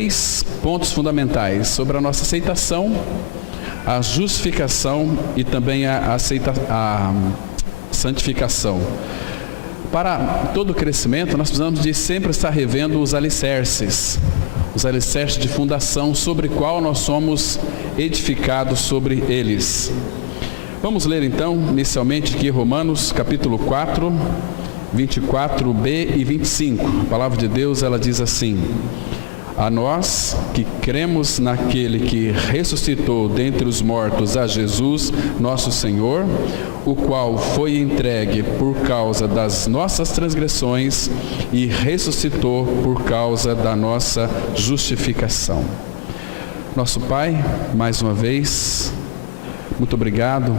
três pontos fundamentais sobre a nossa aceitação, a justificação e também a santificação. Para todo crescimento, nós precisamos de sempre estar revendo os alicerces de fundação sobre qual nós somos edificados sobre eles. Vamos ler então, inicialmente aqui Romanos capítulo 4, 24b e 25. A palavra de Deus, ela diz assim: a nós que cremos naquele que ressuscitou dentre os mortos a Jesus, nosso Senhor, o qual foi entregue por causa das nossas transgressões e ressuscitou por causa da nossa justificação. Nosso Pai, mais uma vez, muito obrigado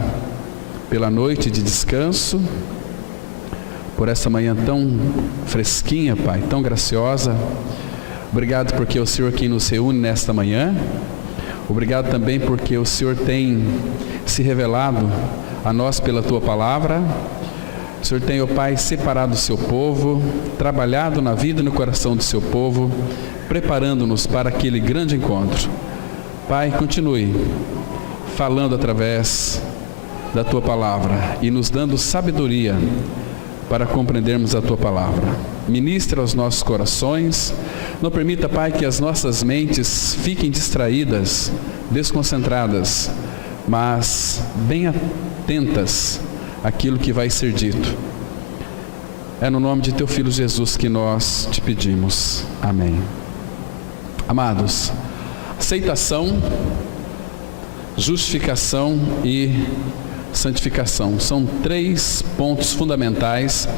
pela noite de descanso, por essa manhã tão fresquinha, Pai, tão graciosa. Obrigado porque é o Senhor quem nos reúne nesta manhã. Obrigado também porque o Senhor tem se revelado a nós pela Tua palavra. O Senhor tem, ó Pai, separado o Seu povo, trabalhado na vida e no coração do Seu povo, preparando-nos para aquele grande encontro. Pai, continue falando através da Tua palavra e nos dando sabedoria para compreendermos a Tua palavra. Ministra aos nossos corações. Não permita, Pai, que as nossas mentes fiquem distraídas, desconcentradas, mas bem atentas àquilo que vai ser dito. É no nome de Teu Filho Jesus que nós te pedimos. Amém. Amados, aceitação, justificação e santificação são três pontos fundamentais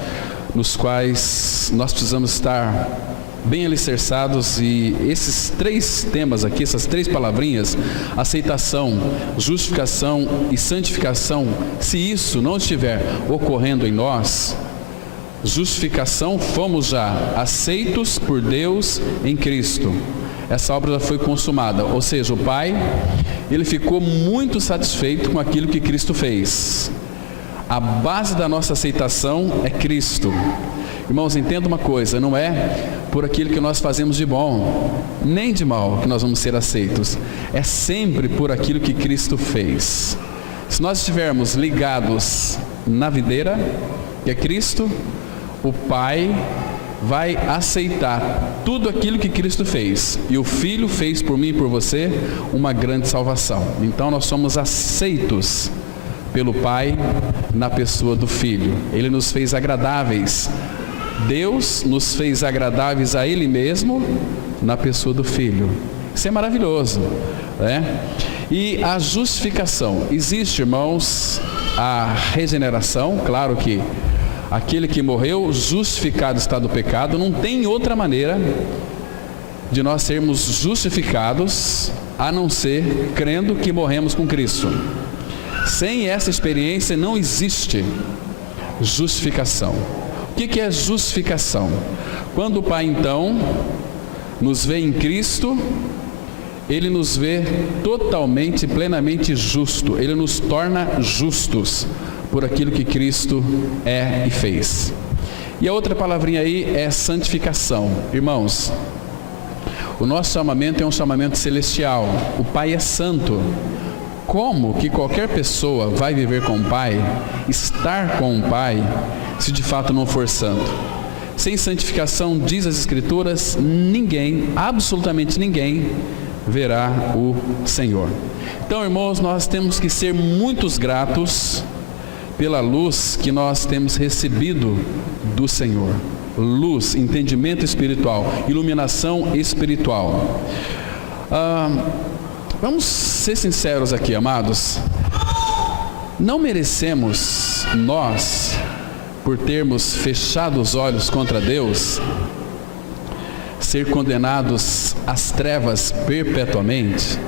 nos quais nós precisamos estar bem alicerçados, e esses três temas aqui, essas três palavrinhas, aceitação, justificação e santificação, se isso não estiver ocorrendo em nós, justificação, fomos já aceitos por Deus em Cristo. Essa obra já foi consumada, ou seja, o Pai, Ele ficou muito satisfeito com aquilo que Cristo fez. A base da nossa aceitação é Cristo. Irmãos, entenda uma coisa, não é por aquilo que nós fazemos de bom, nem de mal, que nós vamos ser aceitos. É sempre por aquilo que Cristo fez. Se nós estivermos ligados na videira, que é Cristo, o Pai vai aceitar tudo aquilo que Cristo fez. E o Filho fez por mim e por você uma grande salvação. Então nós somos aceitos pelo Pai na pessoa do Filho. Ele nos fez agradáveis. Deus nos fez agradáveis a Ele mesmo na pessoa do Filho. Isso é maravilhoso, né? E a justificação. Existe, irmãos, a regeneração. Claro que aquele que morreu, justificado está do pecado. Não tem outra maneira de nós sermos justificados a não ser crendo que morremos com Cristo. Sem essa experiência não existe justificação. O que é justificação? Quando o Pai então nos vê em Cristo, Ele nos vê totalmente, plenamente justo. Ele nos torna justos por aquilo que Cristo é e fez. E a outra palavrinha aí é santificação. Irmãos, o nosso chamamento é um chamamento celestial. O Pai é santo. Como que qualquer pessoa vai viver com o Pai, estar com o Pai, se de fato não for santo? Sem santificação, diz as Escrituras, ninguém, absolutamente ninguém, verá o Senhor. Então, irmãos, nós temos que ser muito gratos pela luz que nós temos recebido do Senhor. Luz, entendimento espiritual, iluminação espiritual. Vamos ser sinceros aqui, amados. Não merecemos nós, por termos fechado os olhos contra Deus, ser condenados às trevas perpetuamente.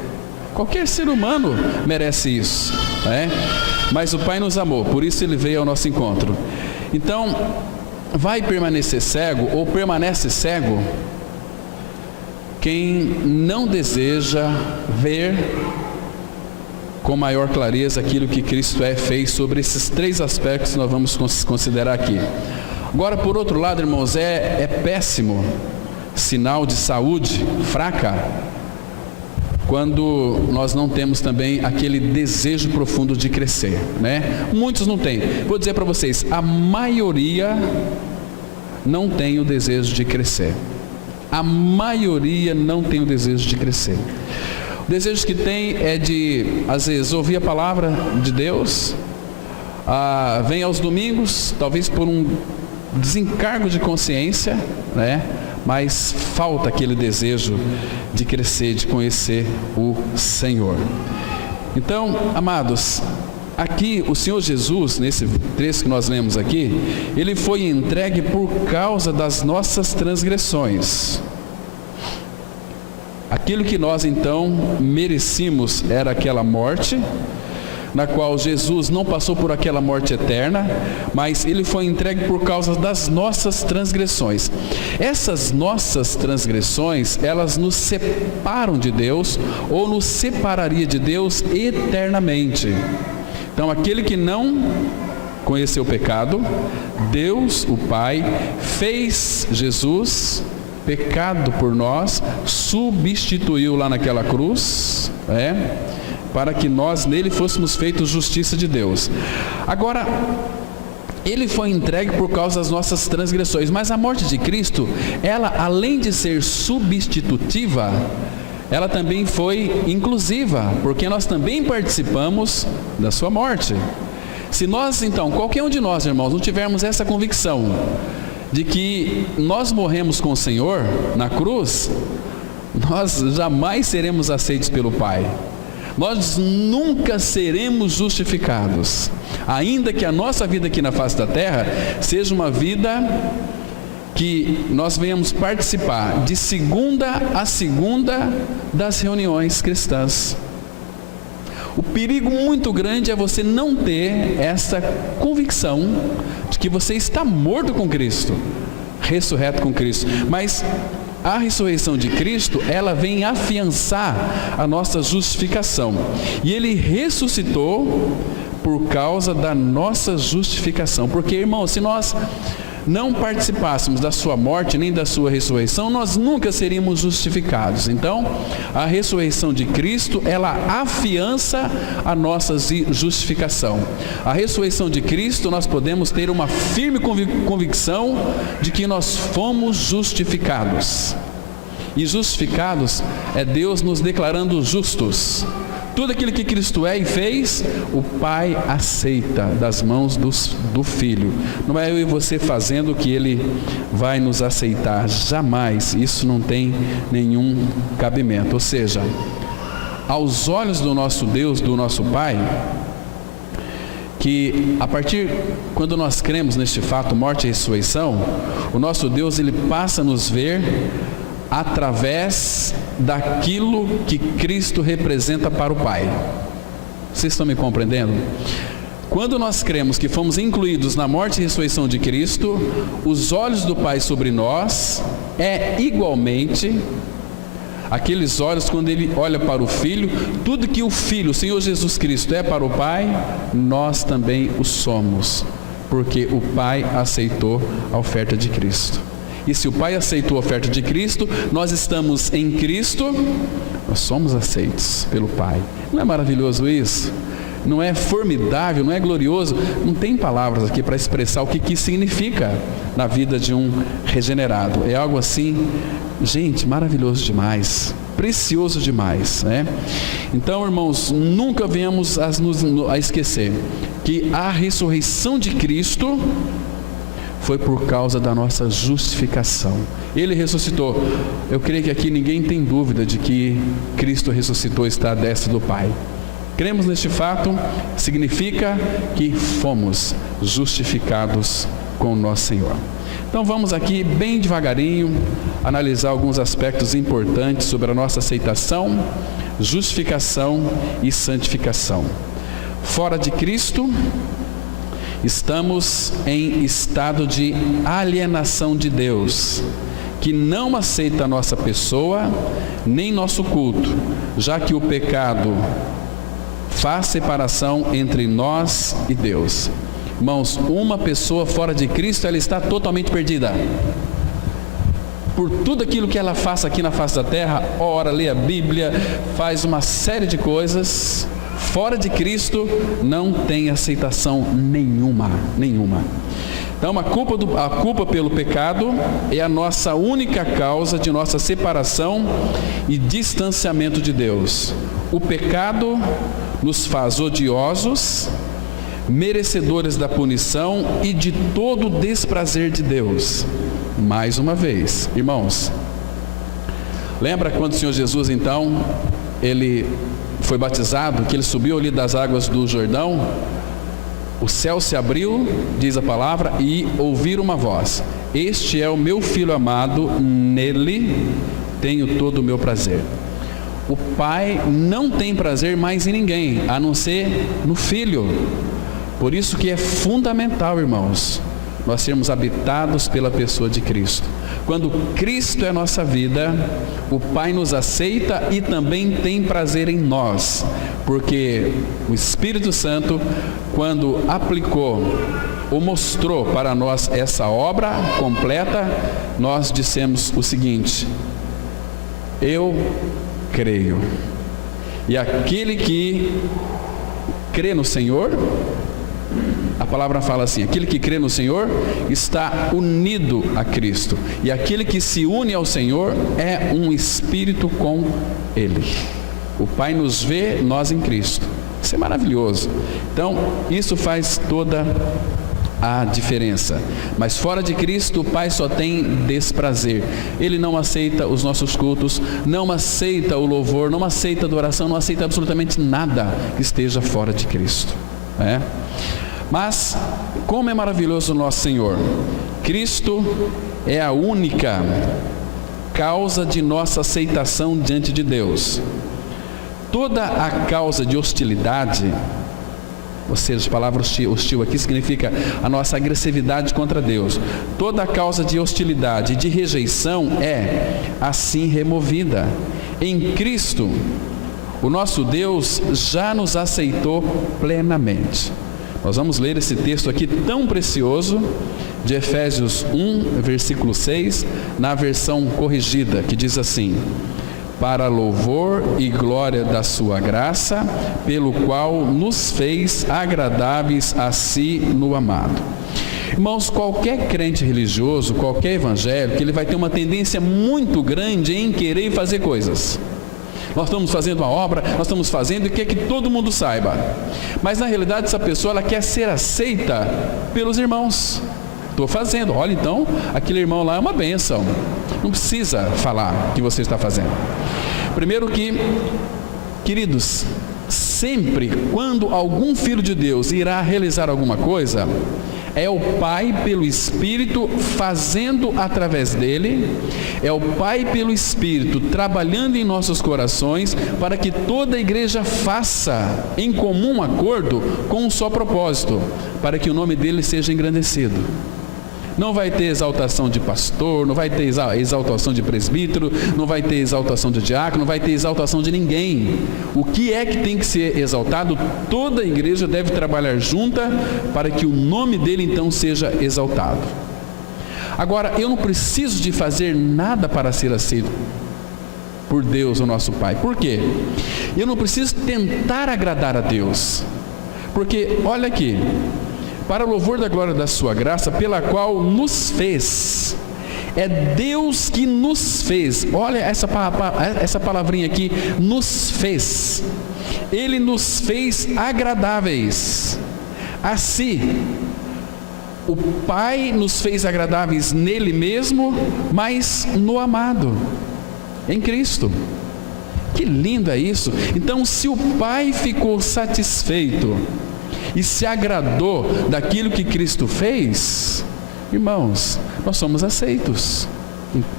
Qualquer ser humano merece isso, né? Mas o Pai nos amou, por isso Ele veio ao nosso encontro. Então, vai permanecer cego ou permanece cego quem não deseja ver com maior clareza aquilo que Cristo fez sobre esses três aspectos que nós vamos considerar aqui. Agora, por outro lado, irmãos, é péssimo sinal de saúde fraca, quando nós não temos também aquele desejo profundo de crescer, né? Muitos não têm. Vou dizer para vocês, a maioria não tem o desejo de crescer. A maioria não tem o desejo de crescer. O desejo que tem é de, às vezes, ouvir a palavra de Deus, vem aos domingos, talvez por um desencargo de consciência, né? Mas falta aquele desejo de crescer, de conhecer o Senhor. Então, amados, aqui o Senhor Jesus, nesse trecho que nós lemos aqui, Ele foi entregue por causa das nossas transgressões. Aquilo que nós então merecíamos era aquela morte, na qual Jesus não passou por aquela morte eterna, mas Ele foi entregue por causa das nossas transgressões. Essas nossas transgressões, elas nos separam de Deus, ou nos separaria de Deus eternamente. Então, aquele que não conheceu o pecado, Deus, o Pai, fez Jesus pecado por nós, substituiu lá naquela cruz, para que nós nele fôssemos feitos justiça de Deus. Agora, Ele foi entregue por causa das nossas transgressões, mas a morte de Cristo, ela, além de ser substitutiva, ela também foi inclusiva, porque nós também participamos da sua morte. Se nós então, qualquer um de nós, irmãos, não tivermos essa convicção de que nós morremos com o Senhor na cruz, nós jamais seremos aceitos pelo Pai. Nós nunca seremos justificados, ainda que a nossa vida aqui na face da terra seja uma vida que nós venhamos participar de segunda a segunda das reuniões cristãs. O perigo muito grande é você não ter essa convicção de que você está morto com Cristo, ressurreto com Cristo. Mas a ressurreição de Cristo, ela vem afiançar a nossa justificação. E Ele ressuscitou por causa da nossa justificação. Porque, irmãos, se nós não participássemos da sua morte nem da sua ressurreição, nós nunca seríamos justificados. Então, a ressurreição de Cristo, ela afiança a nossa justificação. A ressurreição de Cristo, nós podemos ter uma firme convicção de que nós fomos justificados. E justificados é Deus nos declarando justos. Tudo aquilo que Cristo é e fez, o Pai aceita das mãos do Filho. Não é eu e você fazendo que Ele vai nos aceitar, jamais. Isso não tem nenhum cabimento. Ou seja, aos olhos do nosso Deus, do nosso Pai, que a partir, quando nós cremos neste fato, morte e ressurreição, o nosso Deus, Ele passa a nos ver através daquilo que Cristo representa para o Pai. Vocês estão me compreendendo? Quando nós cremos que fomos incluídos na morte e ressurreição de Cristo, os olhos do Pai sobre nós é igualmente aqueles olhos quando Ele olha para o Filho. Tudo que o Filho, o Senhor Jesus Cristo, é para o Pai, nós também o somos, porque o Pai aceitou a oferta de Cristo. E se o Pai aceitou a oferta de Cristo, nós estamos em Cristo, nós somos aceitos pelo Pai. Não é maravilhoso isso? Não é formidável, não é glorioso? Não tem palavras aqui para expressar o que significa na vida de um regenerado. É algo assim, gente, maravilhoso demais, precioso demais, né? Então, irmãos, nunca venhamos a esquecer que a ressurreição de Cristo foi por causa da nossa justificação. Ele ressuscitou. Eu creio que aqui ninguém tem dúvida de que Cristo ressuscitou e está à destra do Pai. Cremos neste fato, significa que fomos justificados com o nosso Senhor. Então vamos aqui bem devagarinho analisar alguns aspectos importantes sobre a nossa aceitação, justificação e santificação. Fora de Cristo, estamos em estado de alienação de Deus, que não aceita a nossa pessoa, nem nosso culto, já que o pecado faz separação entre nós e Deus. Irmãos, uma pessoa fora de Cristo, ela está totalmente perdida. por tudo aquilo que ela faça aqui na face da terra, ora, lê a Bíblia, faz uma série de coisas, fora de Cristo não tem aceitação nenhuma. Então a culpa pelo pecado é a nossa única causa de nossa separação e distanciamento de Deus. O pecado nos faz odiosos, merecedores da punição e de todo o desprazer de Deus. Mais uma vez, irmãos, lembra quando o Senhor Jesus então, ele foi batizado, que ele subiu ali das águas do Jordão? O céu se abriu, diz a palavra, e ouviram uma voz: este é o meu filho amado, nele tenho todo o meu prazer. O Pai não tem prazer mais em ninguém, a não ser no Filho. Por isso que é fundamental, irmãos, nós sermos habitados pela pessoa de Cristo. Quando Cristo é nossa vida, o Pai nos aceita e também tem prazer em nós, porque o Espírito Santo, quando aplicou ou mostrou para nós essa obra completa, nós dissemos o seguinte: eu creio. E aquele que crê no Senhor, a palavra fala assim: aquele que crê no Senhor está unido a Cristo, e aquele que se une ao Senhor é um espírito com Ele. O Pai nos vê, nós em Cristo. Isso é maravilhoso. Então, isso faz toda a diferença. Mas fora de Cristo, o Pai só tem desprazer. Ele não aceita os nossos cultos, não aceita o louvor, não aceita a adoração, não aceita absolutamente nada que esteja fora de Cristo, né? Mas, como é maravilhoso o nosso Senhor! Cristo é a única causa de nossa aceitação diante de Deus. Toda a causa de hostilidade, ou seja, a palavra hostil aqui significa a nossa agressividade contra Deus. Toda a causa de hostilidade e de rejeição é assim removida. Em Cristo, o nosso Deus já nos aceitou plenamente. Nós vamos ler esse texto aqui tão precioso de Efésios 1, versículo 6, na versão corrigida, que diz assim: para louvor e glória da sua graça, pelo qual nos fez agradáveis a si no amado. Irmãos, qualquer crente religioso, qualquer evangélico, ele vai ter uma tendência muito grande em querer fazer coisas. Nós estamos fazendo uma obra, nós estamos fazendo e quer que todo mundo saiba. Mas na realidade essa pessoa, ela quer ser aceita pelos irmãos. Estou fazendo, olha, então aquele irmão lá é uma bênção. Não precisa falar que você está fazendo. Primeiro que, queridos, sempre quando algum filho de Deus irá realizar alguma coisa, é o Pai pelo Espírito fazendo através dele, é o Pai pelo Espírito trabalhando em nossos corações para que toda a igreja faça em comum acordo com um só propósito, para que o nome dele seja engrandecido. Não vai ter exaltação de pastor, não vai ter exaltação de presbítero, não vai ter exaltação de diácono, não vai ter exaltação de ninguém. O que é que tem que ser exaltado? Toda a igreja deve trabalhar junta para que o nome dele então seja exaltado. Agora, eu não preciso de fazer nada para ser aceito por Deus, o nosso Pai. Por quê? Eu não preciso tentar agradar a Deus. Porque, olha aqui, para o louvor da glória da sua graça, pela qual nos fez. É Deus que nos fez. Olha essa palavrinha aqui, nos fez. Ele nos fez agradáveis a si. O Pai nos fez agradáveis nele mesmo, mas no amado, em Cristo. Que lindo é isso! Então, se o Pai ficou satisfeito e se agradou daquilo que Cristo fez, irmãos, nós somos aceitos,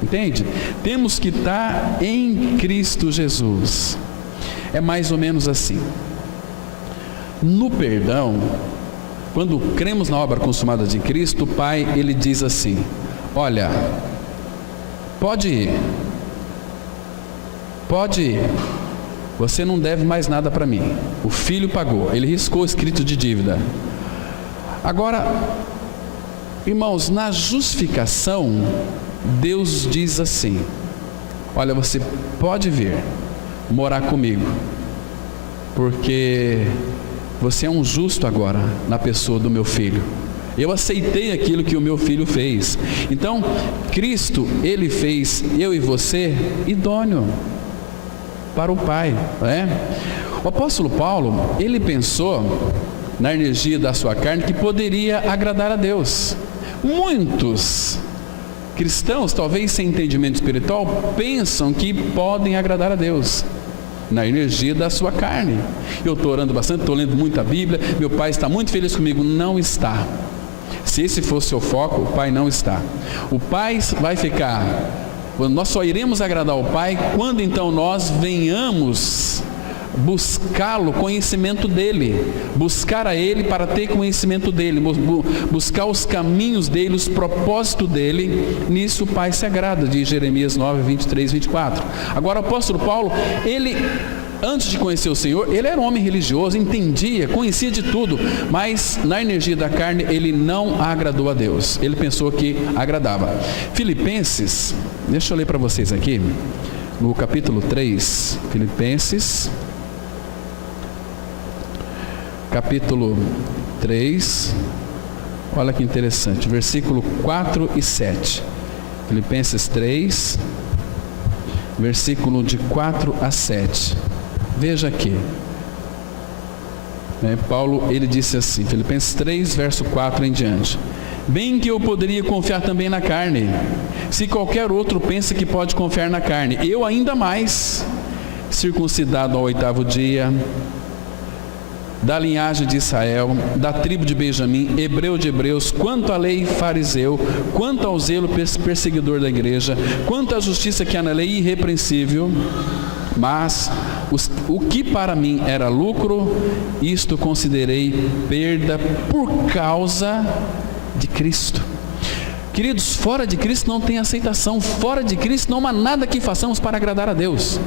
entende? Temos que estar em Cristo Jesus. É mais ou menos assim. No perdão, quando cremos na obra consumada de Cristo, o Pai, ele diz assim: olha, pode ir, você não deve mais nada para mim. O filho pagou, ele riscou o escrito de dívida. Agora, irmãos, na justificação, Deus diz assim: olha, você pode vir morar comigo, porque você é um justo agora na pessoa do meu filho. Eu aceitei aquilo que o meu filho fez. Então, Cristo, Ele fez eu e você idôneo para o Pai, né? O apóstolo Paulo, ele pensou na energia da sua carne que poderia agradar a Deus. Muitos cristãos, talvez sem entendimento espiritual, pensam que podem agradar a Deus na energia da sua carne. Eu estou orando bastante, estou lendo muita Bíblia, meu pai está muito feliz comigo. Não está. Se esse fosse o foco, o Pai não está. O Pai vai ficar, nós só iremos agradar o Pai quando então nós venhamos buscá-lo, conhecimento dele, buscar a ele para ter conhecimento dele, buscar os caminhos dele, os propósitos dele. Nisso o Pai se agrada, diz Jeremias 9, 23, 24. Agora o apóstolo Paulo, ele, antes de conhecer o Senhor, ele era um homem religioso, entendia, conhecia de tudo, mas na energia da carne ele não agradou a Deus. Ele pensou que agradava. Filipenses, deixa eu ler para vocês aqui, no capítulo 3, Filipenses, capítulo 3, olha que interessante, versículo 4 e 7. Filipenses 3, versículo de 4 a 7. Veja aqui, Paulo, ele disse assim, Filipenses 3, verso 4 em diante: bem que eu poderia confiar também na carne, se qualquer outro pensa que pode confiar na carne, eu ainda mais, circuncidado ao 8º dia, da linhagem de Israel, da tribo de Benjamim, hebreu de hebreus, quanto à lei, fariseu, quanto ao zelo, perseguidor da igreja, quanto à justiça que há na lei, irrepreensível. Mas o que para mim era lucro, isto considerei perda por causa de Cristo. Queridos, fora de Cristo não tem aceitação, fora de Cristo não há nada que façamos para agradar a Deus.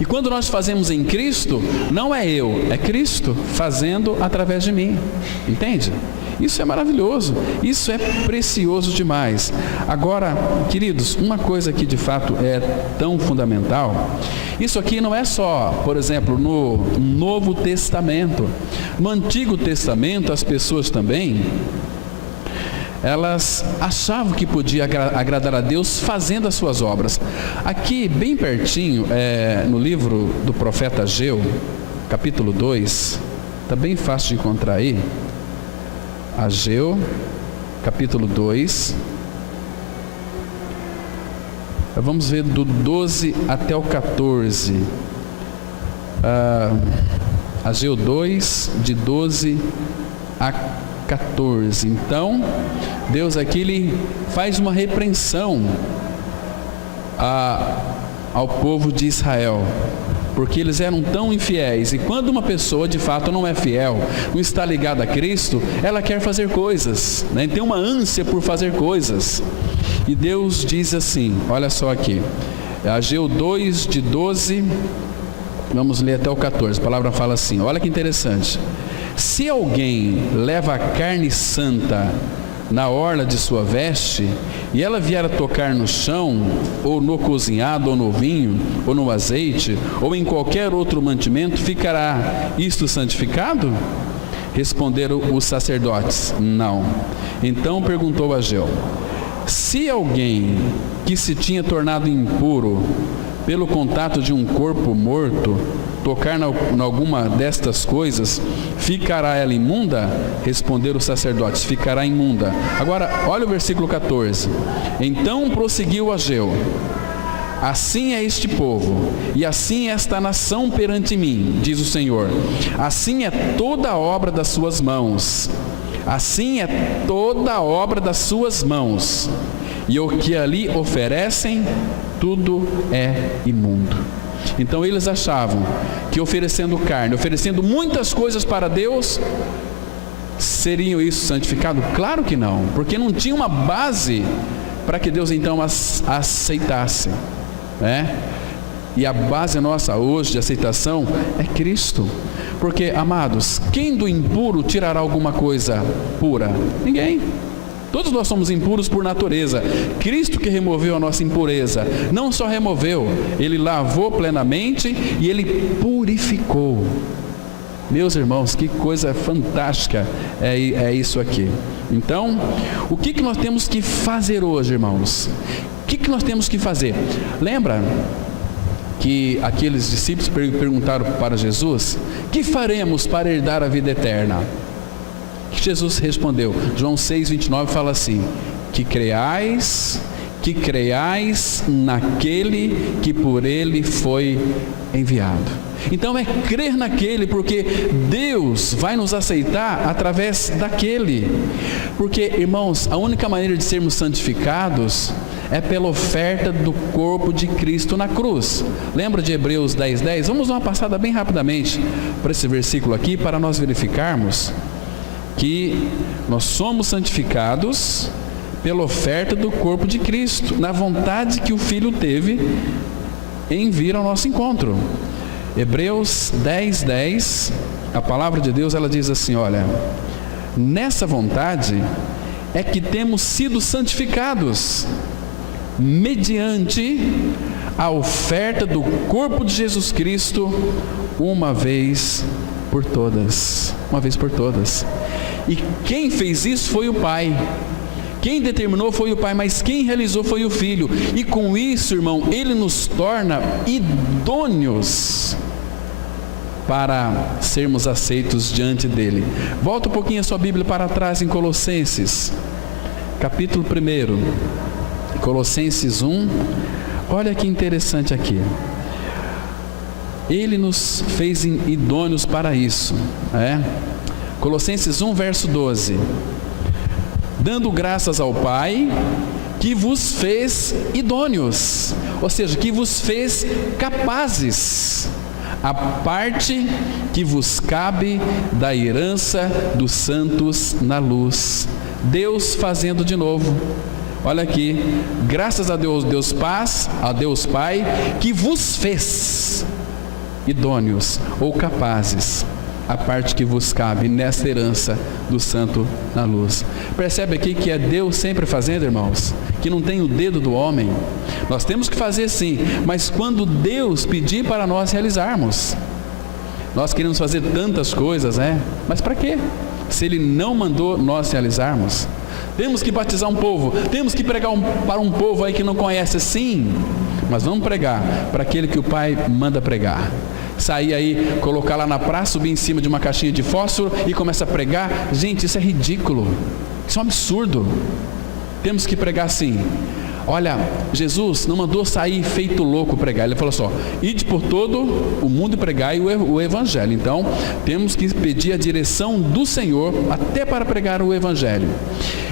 E quando nós fazemos em Cristo, não é eu, é Cristo fazendo através de mim, entende? Isso é maravilhoso, isso é precioso demais. Agora, queridos, uma coisa que de fato é tão fundamental, isso aqui não é só, por exemplo, no Novo Testamento. No Antigo Testamento, as pessoas também, elas achavam que podia agradar a Deus fazendo as suas obras. Aqui, bem pertinho, no livro do profeta Ageu, capítulo 2, está bem fácil de encontrar aí. Ageu, capítulo 2. Vamos ver do 12 até o 14. Ageu 2, de 12 a 14. Então, Deus aqui ele faz uma repreensão ao povo de Israel, porque eles eram tão infiéis. E quando uma pessoa de fato não é fiel, não está ligada a Cristo, ela quer fazer coisas, né? Tem uma ânsia por fazer coisas. E Deus diz assim, olha só aqui, Ageu 2, de 12, vamos ler até o 14, a palavra fala assim, olha que interessante: se alguém leva a carne santa na orla de sua veste, e ela vier a tocar no chão, ou no cozinhado, ou no vinho, ou no azeite, ou em qualquer outro mantimento, ficará isto santificado? Responderam os sacerdotes, não. Então perguntou Ageu: se alguém que se tinha tornado impuro pelo contato de um corpo morto tocar em alguma destas coisas, ficará ela imunda? Responderam os sacerdotes, ficará imunda. Agora, olha o versículo 14. Então prosseguiu Ageu: assim é este povo, e assim é esta nação perante mim, diz o Senhor. Assim é toda a obra das suas mãos. Assim é toda a obra das suas mãos. E o que ali oferecem, tudo é imundo. Então eles achavam que oferecendo carne, oferecendo muitas coisas para Deus, seriam isso santificado? Claro que não, porque não tinha uma base para que Deus então as aceitasse, né? E a base nossa hoje de aceitação é Cristo. Porque, amados, quem do impuro tirará alguma coisa pura? Ninguém. Todos nós somos impuros por natureza. Cristo que removeu a nossa impureza, não só removeu, Ele lavou plenamente e Ele purificou. Meus irmãos, que coisa fantástica é isso aqui. Então, o que nós temos que fazer hoje, irmãos? O que nós temos que fazer? Lembra que aqueles discípulos perguntaram para Jesus: que faremos para herdar a vida eterna? Jesus respondeu, João 6,29 fala assim: que creiais naquele que por Ele foi enviado. Então é crer naquele, porque Deus vai nos aceitar através daquele. Porque, irmãos, a única maneira de sermos santificados é pela oferta do corpo de Cristo na cruz. Lembra de Hebreus 10:10? Vamos dar uma passada bem rapidamente para esse versículo aqui, para nós verificarmos que nós somos santificados pela oferta do corpo de Cristo, na vontade que o Filho teve em vir ao nosso encontro. Hebreus 10:10, a palavra de Deus, ela diz assim, olha: nessa vontade é que temos sido santificados, mediante a oferta do corpo de Jesus Cristo, uma vez por todas. Uma vez por todas. E quem fez isso foi o Pai. Quem determinou foi o Pai, mas quem realizou foi o Filho. E com isso, irmão, Ele nos torna idôneos para sermos aceitos diante dEle. Volta um pouquinho a sua Bíblia para trás em Colossenses, capítulo 1. Colossenses 1, olha que interessante aqui. Ele nos fez idôneos para isso. Colossenses 1, verso 12. Dando graças ao Pai, que vos fez idôneos, ou seja, que vos fez capazes, a parte que vos cabe da herança dos santos na luz. Deus fazendo de novo. Olha aqui, graças a Deus, a Deus Pai, que vos fez idôneos ou capazes, a parte que vos cabe nessa herança do santo na luz. Percebe aqui que é Deus sempre fazendo, irmãos, que não tem o dedo do homem. Nós temos que fazer sim, mas quando Deus pedir para nós realizarmos. Nós queremos fazer tantas coisas, mas para quê? Se Ele não mandou nós realizarmos. Temos que batizar um povo, temos que pregar para um povo aí que não conhece, sim, mas vamos pregar para aquele que o Pai manda pregar. Sair aí, colocar lá na praça, subir em cima de uma caixinha de fósforo e começar a pregar. Gente, isso é ridículo, isso é um absurdo. Temos que pregar assim. Olha, Jesus não mandou sair feito louco pregar. Ele falou só: ide por todo o mundo e pregai o Evangelho. Então, temos que pedir a direção do Senhor até para pregar o Evangelho.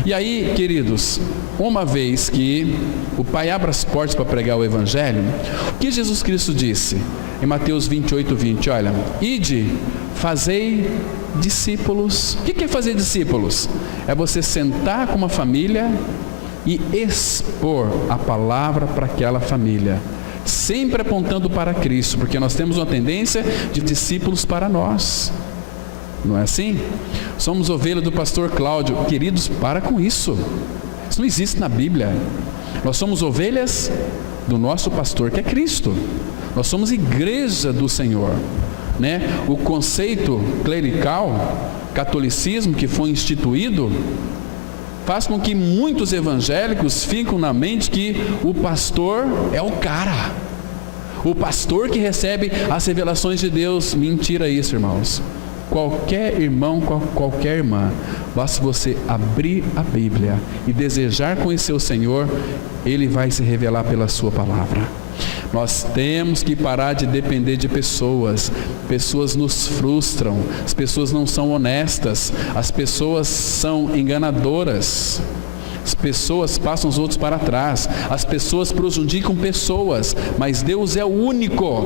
E aí, queridos, uma vez que o Pai abre as portas para pregar o Evangelho, o que Jesus Cristo disse? Em Mateus 28:20, olha: ide, fazei discípulos. O que é fazer discípulos? É você sentar com uma família e expor a palavra para aquela família, sempre apontando para Cristo, porque nós temos uma tendência de discípulos para nós, não é assim? Somos ovelha do pastor Cláudio. Queridos, para com isso, isso não existe na Bíblia. Nós somos ovelhas do nosso pastor, que é Cristo. Nós somos igreja do Senhor, O conceito clerical, catolicismo, que foi instituído, faz com que muitos evangélicos fiquem na mente que o pastor é o cara, o pastor que recebe as revelações de Deus. Mentira isso, irmãos. Qualquer irmão, qualquer irmã, basta você abrir a Bíblia e desejar conhecer o Senhor, Ele vai se revelar pela sua palavra. Nós temos que parar de depender de pessoas. Pessoas nos frustram, as pessoas não são honestas, as pessoas são enganadoras, as pessoas passam os outros para trás, as pessoas prejudicam pessoas, mas Deus é o único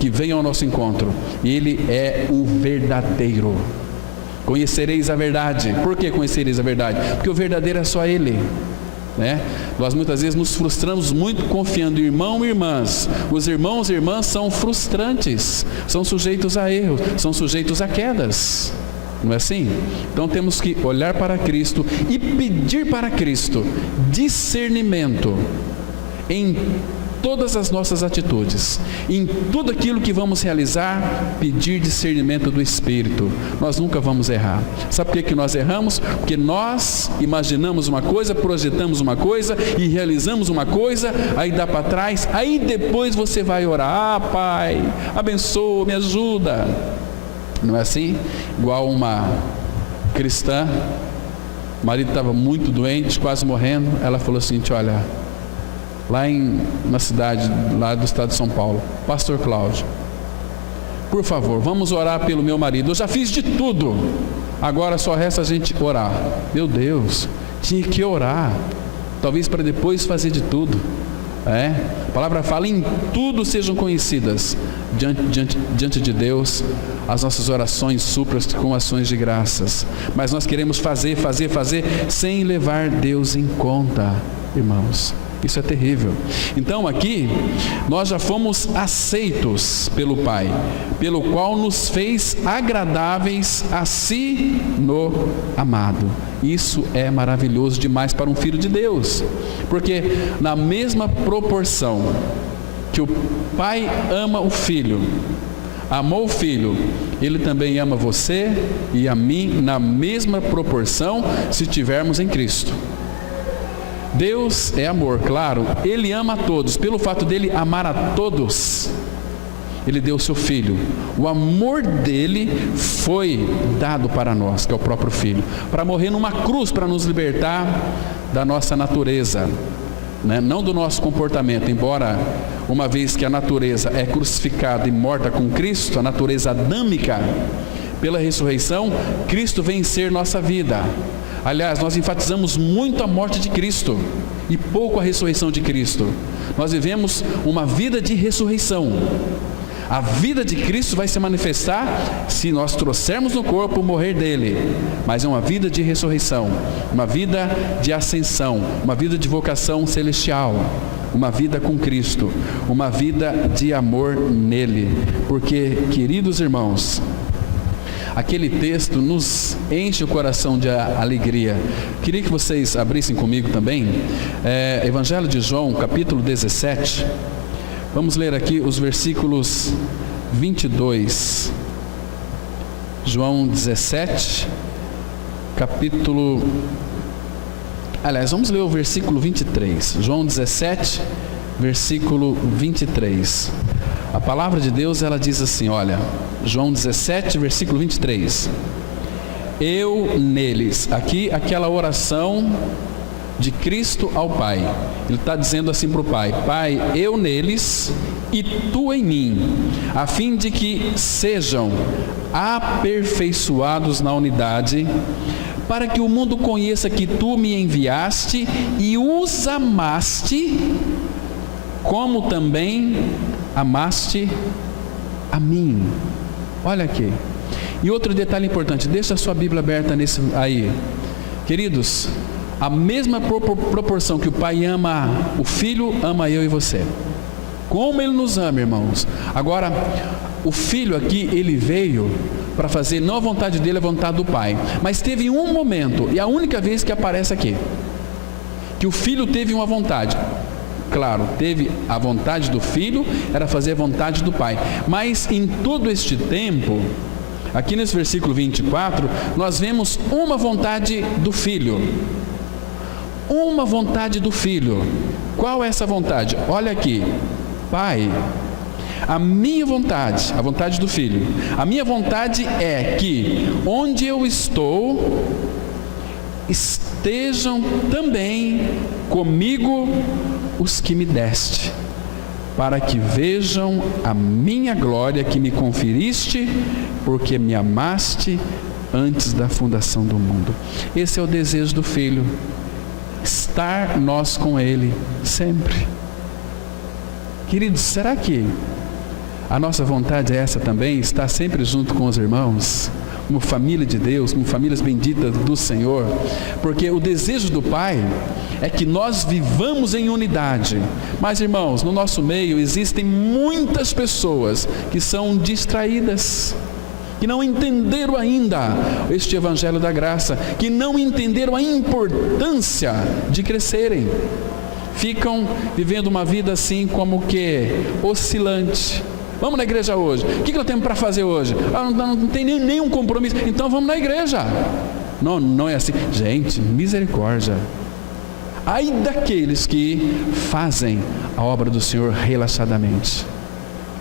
que vem ao nosso encontro, e Ele é o verdadeiro. Conhecereis a verdade. Por que conhecereis a verdade? Porque o verdadeiro é só Ele. Nós muitas vezes nos frustramos muito confiando em irmão e irmãs. Os irmãos e irmãs são frustrantes, são sujeitos a erros, são sujeitos a quedas. Não é assim? Então temos que olhar para Cristo e pedir para Cristo discernimento em todas as nossas atitudes, em tudo aquilo que vamos realizar, pedir discernimento do Espírito. Nós nunca vamos errar. Sabe por que nós erramos? Porque nós imaginamos uma coisa, projetamos uma coisa e realizamos uma coisa, aí dá para trás, aí depois você vai orar: Pai, abençoa, me ajuda. Não é assim? Igual uma cristã, o marido estava muito doente, quase morrendo, ela falou assim: olha, lá na cidade, lá do estado de São Paulo, Pastor Cláudio, por favor, vamos orar pelo meu marido. Eu já fiz de tudo, agora só resta a gente orar. Meu Deus, tinha que orar, talvez para depois fazer de tudo. A palavra fala: em tudo sejam conhecidas diante de Deus as nossas orações, súplicas com ações de graças. Mas nós queremos fazer sem levar Deus em conta, irmãos. Isso é terrível. Então aqui nós já fomos aceitos pelo Pai, pelo qual nos fez agradáveis a si no amado. Isso é maravilhoso demais para um filho de Deus, porque na mesma proporção que o Pai ama o Filho, amou o Filho, Ele também ama você e a mim na mesma proporção, se estivermos em Cristo. Deus é amor, claro, Ele ama a todos. Pelo fato dele amar a todos, Ele deu o seu Filho. O amor dele foi dado para nós, que é o próprio Filho, para morrer numa cruz, para nos libertar da nossa natureza, não do nosso comportamento. Embora, uma vez que a natureza é crucificada e morta com Cristo, a natureza adâmica, pela ressurreição, Cristo vem ser nossa vida. Aliás, nós enfatizamos muito a morte de Cristo e pouco a ressurreição de Cristo. Nós vivemos uma vida de ressurreição. A vida de Cristo vai se manifestar se nós trouxermos no corpo o morrer dele, mas é uma vida de ressurreição, uma vida de ascensão, uma vida de vocação celestial, uma vida com Cristo, uma vida de amor nele. Porque, queridos irmãos, aquele texto nos enche o coração de alegria. Queria que vocês abrissem comigo também, Evangelho de João, capítulo 17. Vamos ler aqui os versículos 22. João 17, vamos ler o versículo 23. João 17, versículo 23. A palavra de Deus, ela diz assim, olha, João 17, versículo 23. Eu neles, aqui aquela oração de Cristo ao Pai. Ele está dizendo assim para o Pai: Pai, eu neles e tu em mim, a fim de que sejam aperfeiçoados na unidade, para que o mundo conheça que tu me enviaste e os amaste, como também amaste a mim. Olha aqui. E outro detalhe importante, deixa a sua Bíblia aberta nesse aí. Queridos, a mesma proporção que o Pai ama o Filho, ama eu e você. Como Ele nos ama, irmãos. Agora, o Filho aqui, Ele veio para fazer não a vontade dele, a vontade do Pai. Mas teve um momento, e a única vez que aparece aqui, que o Filho teve uma vontade. Claro, teve a vontade do Filho, era fazer a vontade do Pai. Mas em todo este tempo, aqui nesse versículo 24, nós vemos uma vontade do Filho. Uma vontade do Filho. Qual é essa vontade? Olha aqui. Pai, a minha vontade, a vontade do Filho, a minha vontade é que onde eu estou, estejam também comigo os que me deste, para que vejam a minha glória que me conferiste, porque me amaste antes da fundação do mundo. Esse é o desejo do Filho, estar nós com Ele sempre. Queridos, será que a nossa vontade é essa também? Estar sempre junto com os irmãos, como família de Deus, como famílias benditas do Senhor? Porque o desejo do Pai é que nós vivamos em unidade. Mas, irmãos, no nosso meio existem muitas pessoas que são distraídas, que não entenderam ainda este evangelho da graça, que não entenderam a importância de crescerem, ficam vivendo uma vida assim como que oscilante. Vamos na igreja hoje, o que nós temos para fazer hoje? Não tem nenhum compromisso, então vamos na igreja. Não é assim, gente, misericórdia. Ai daqueles que fazem a obra do Senhor relaxadamente.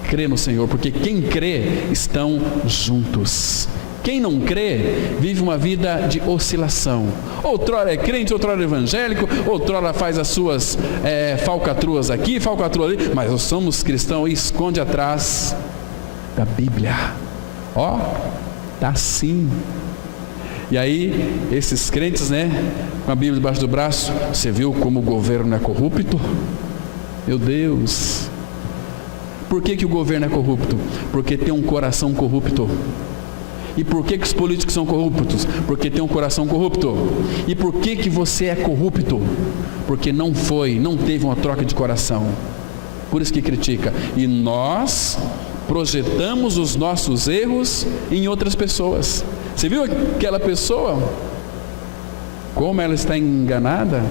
Crê no Senhor, porque quem crê estão juntos. Quem não crê vive uma vida de oscilação. Outrora é crente, outrora é evangélico, outrora faz as suas falcatruas aqui, falcatrua ali, mas nós somos cristãos e esconde atrás da Bíblia. Tá assim. E aí, esses crentes, com a Bíblia debaixo do braço, você viu como o governo é corrupto? Meu Deus! Por que o governo é corrupto? Porque tem um coração corrupto. E por que os políticos são corruptos? Porque tem um coração corrupto. E por que você é corrupto? Porque não teve uma troca de coração. Por isso que critica. E nós projetamos os nossos erros em outras pessoas. Você viu aquela pessoa? Como ela está enganada?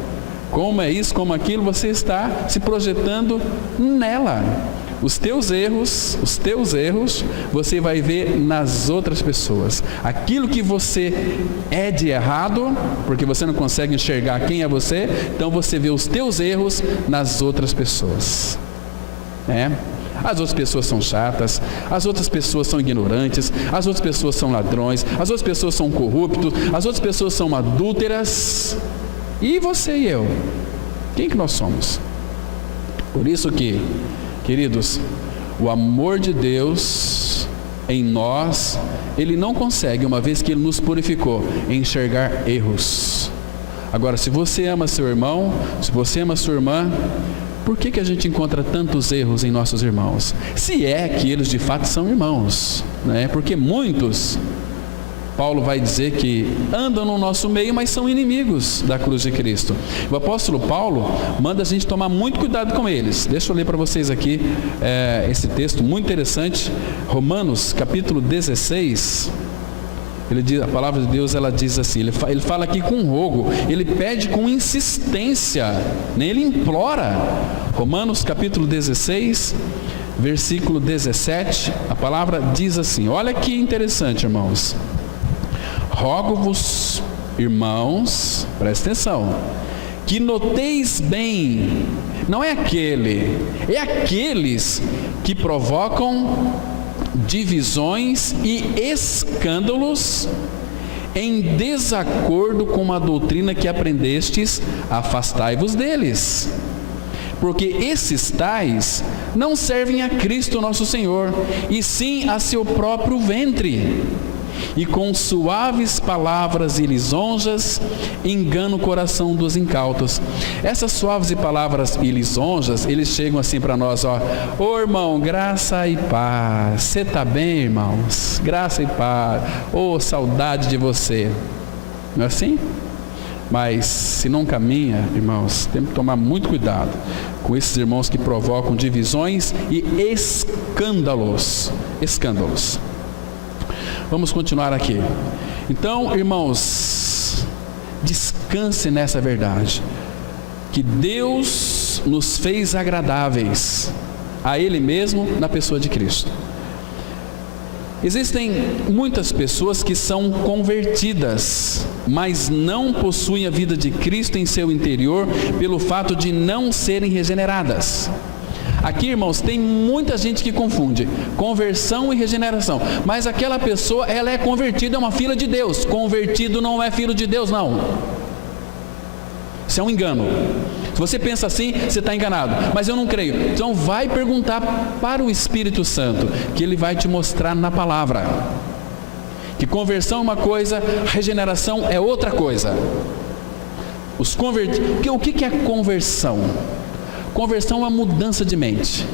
Como é isso, como aquilo? Você está se projetando nela. Os teus erros, você vai ver nas outras pessoas. Aquilo que você é de errado, porque você não consegue enxergar quem é você, então você vê os teus erros nas outras pessoas. As outras pessoas são chatas, as outras pessoas são ignorantes, as outras pessoas são ladrões, as outras pessoas são corruptos, as outras pessoas são adúlteras. E você e eu? Quem que nós somos? Por isso que, queridos, o amor de Deus em nós, Ele não consegue, uma vez que Ele nos purificou, enxergar erros. Agora, se você ama seu irmão, se você ama sua irmã, por que a gente encontra tantos erros em nossos irmãos? Se é que eles de fato são irmãos, Porque muitos, Paulo vai dizer que andam no nosso meio, mas são inimigos da cruz de Cristo. O apóstolo Paulo manda a gente tomar muito cuidado com eles. Deixa eu ler para vocês aqui esse texto muito interessante, Romanos capítulo 16. A palavra de Deus, ela diz assim, ele fala aqui com rogo, ele pede com insistência, ele implora. Romanos capítulo 16, versículo 17, a palavra diz assim, olha que interessante, irmãos. Rogo-vos, irmãos, presta atenção, que noteis bem, não é aqueles que provocam divisões e escândalos em desacordo com a doutrina que aprendestes, afastai-vos deles. Porque esses tais não servem a Cristo nosso Senhor, e sim a seu próprio ventre. E com suaves palavras e lisonjas engana o coração dos incautos. Essas suaves palavras e lisonjas, eles chegam assim para nós, ô irmão, graça e paz. Você está bem, irmãos? Graça e paz. Saudade de você. Não é assim? Mas se não caminha, irmãos, temos que tomar muito cuidado com esses irmãos que provocam divisões e escândalos. Vamos continuar aqui. Então, irmãos, descanse nessa verdade, que Deus nos fez agradáveis a Ele mesmo na pessoa de Cristo. Existem muitas pessoas que são convertidas, mas não possuem a vida de Cristo em seu interior pelo fato de não serem regeneradas. Aqui, irmãos, tem muita gente que confunde conversão e regeneração, mas aquela pessoa, ela é convertida, é uma filha de Deus. Convertido não é filho de Deus, não. Isso é um engano. Se você pensa assim, você está enganado. Mas eu não creio. Então vai perguntar para o Espírito Santo, que ele vai te mostrar na palavra que conversão é uma coisa, regeneração é outra coisa. O que é conversão? Conversão é uma mudança de mente.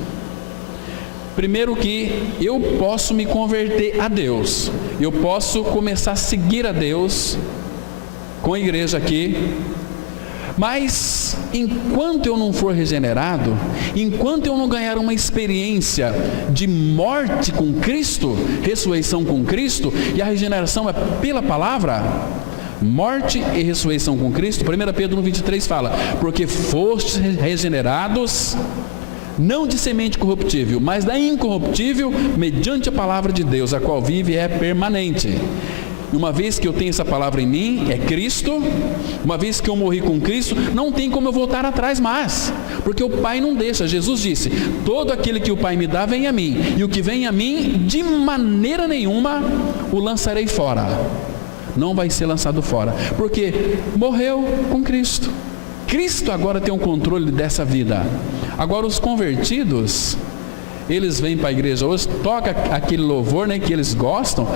Primeiro que eu posso me converter a Deus, eu posso começar a seguir a Deus com a igreja aqui, Mas enquanto eu não for regenerado, enquanto eu não ganhar uma experiência de morte com Cristo, ressurreição com Cristo, e a regeneração é pela palavra, morte e ressurreição com Cristo. 1 Pedro 1,23 fala: porque fostes regenerados, não de semente corruptível, mas da incorruptível, mediante a palavra de Deus, a qual vive e é permanente. Uma vez que eu tenho essa palavra em mim, é Cristo. Uma vez que eu morri com Cristo, não tem como eu voltar atrás mais, porque o Pai não deixa. Jesus disse: todo aquele que o Pai me dá vem a mim, e o que vem a mim, de maneira nenhuma o lançarei fora. Não vai ser lançado fora, porque morreu com Cristo. Cristo agora tem o controle dessa vida. Agora os convertidos, eles vêm para a igreja hoje, toca aquele louvor, né, que eles gostam.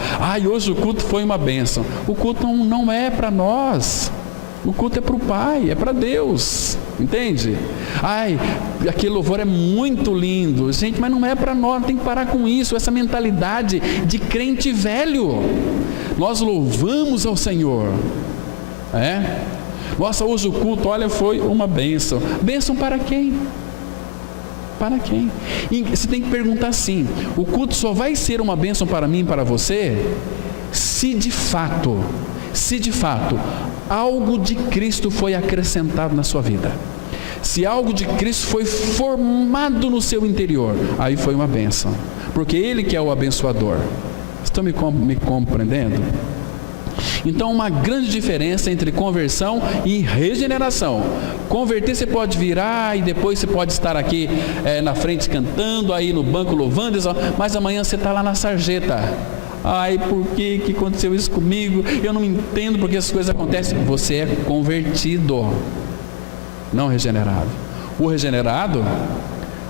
Hoje o culto foi uma bênção. O culto não é para nós, o culto é para o Pai, é para Deus, entende? Aquele louvor é muito lindo, gente, mas não é para nós. Tem que parar com isso, essa mentalidade de crente velho. Nós louvamos ao Senhor, nossa, hoje o culto, olha, foi uma bênção. Bênção para quem? Para quem? E você tem que perguntar assim: o culto só vai ser uma bênção para mim e para você se de fato algo de Cristo foi acrescentado na sua vida. Se algo de Cristo foi formado no seu interior, aí foi uma bênção, porque Ele que é o abençoador. Estão me compreendendo? Então, uma grande diferença entre conversão e regeneração. Converter, você pode virar e depois você pode estar aqui na frente cantando, aí no banco louvando, mas amanhã você está lá na sarjeta. Por que aconteceu isso comigo? Eu não entendo porque essas coisas acontecem. Você é convertido, não regenerado. O regenerado,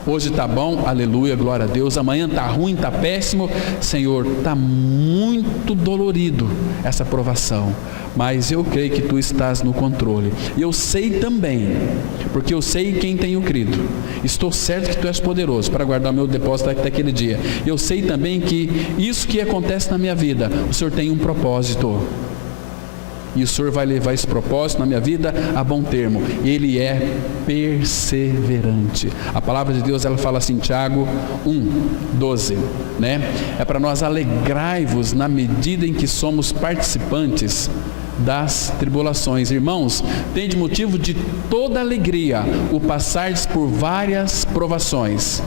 hoje está bom, aleluia, glória a Deus. Amanhã está ruim, está péssimo. Senhor, está muito dolorido essa provação, mas eu creio que Tu estás no controle. E eu sei também, porque eu sei quem tenho crido. Estou certo que Tu és poderoso para guardar meu depósito até aquele dia. Eu sei também que isso que acontece na minha vida, o Senhor tem um propósito. E o Senhor vai levar esse propósito na minha vida a bom termo. Ele é perseverante. A palavra de Deus, ela fala assim, Tiago 1:12, né? É para nós: alegrai-vos na medida em que somos participantes das tribulações. Irmãos, tem de motivo de toda alegria o passardes por várias provações.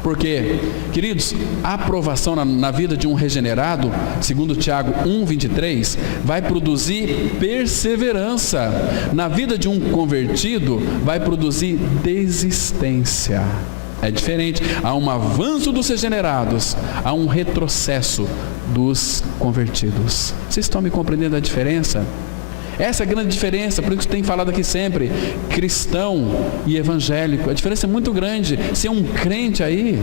Porque, queridos, a aprovação na vida de um regenerado, segundo Tiago 1:23, vai produzir perseverança. Na vida de um convertido, vai produzir desistência. É diferente. Há um avanço dos regenerados, há um retrocesso dos convertidos. Vocês estão me compreendendo a diferença? Essa é a grande diferença, por isso que tem falado aqui sempre, cristão e evangélico. A diferença é muito grande. Ser um crente aí,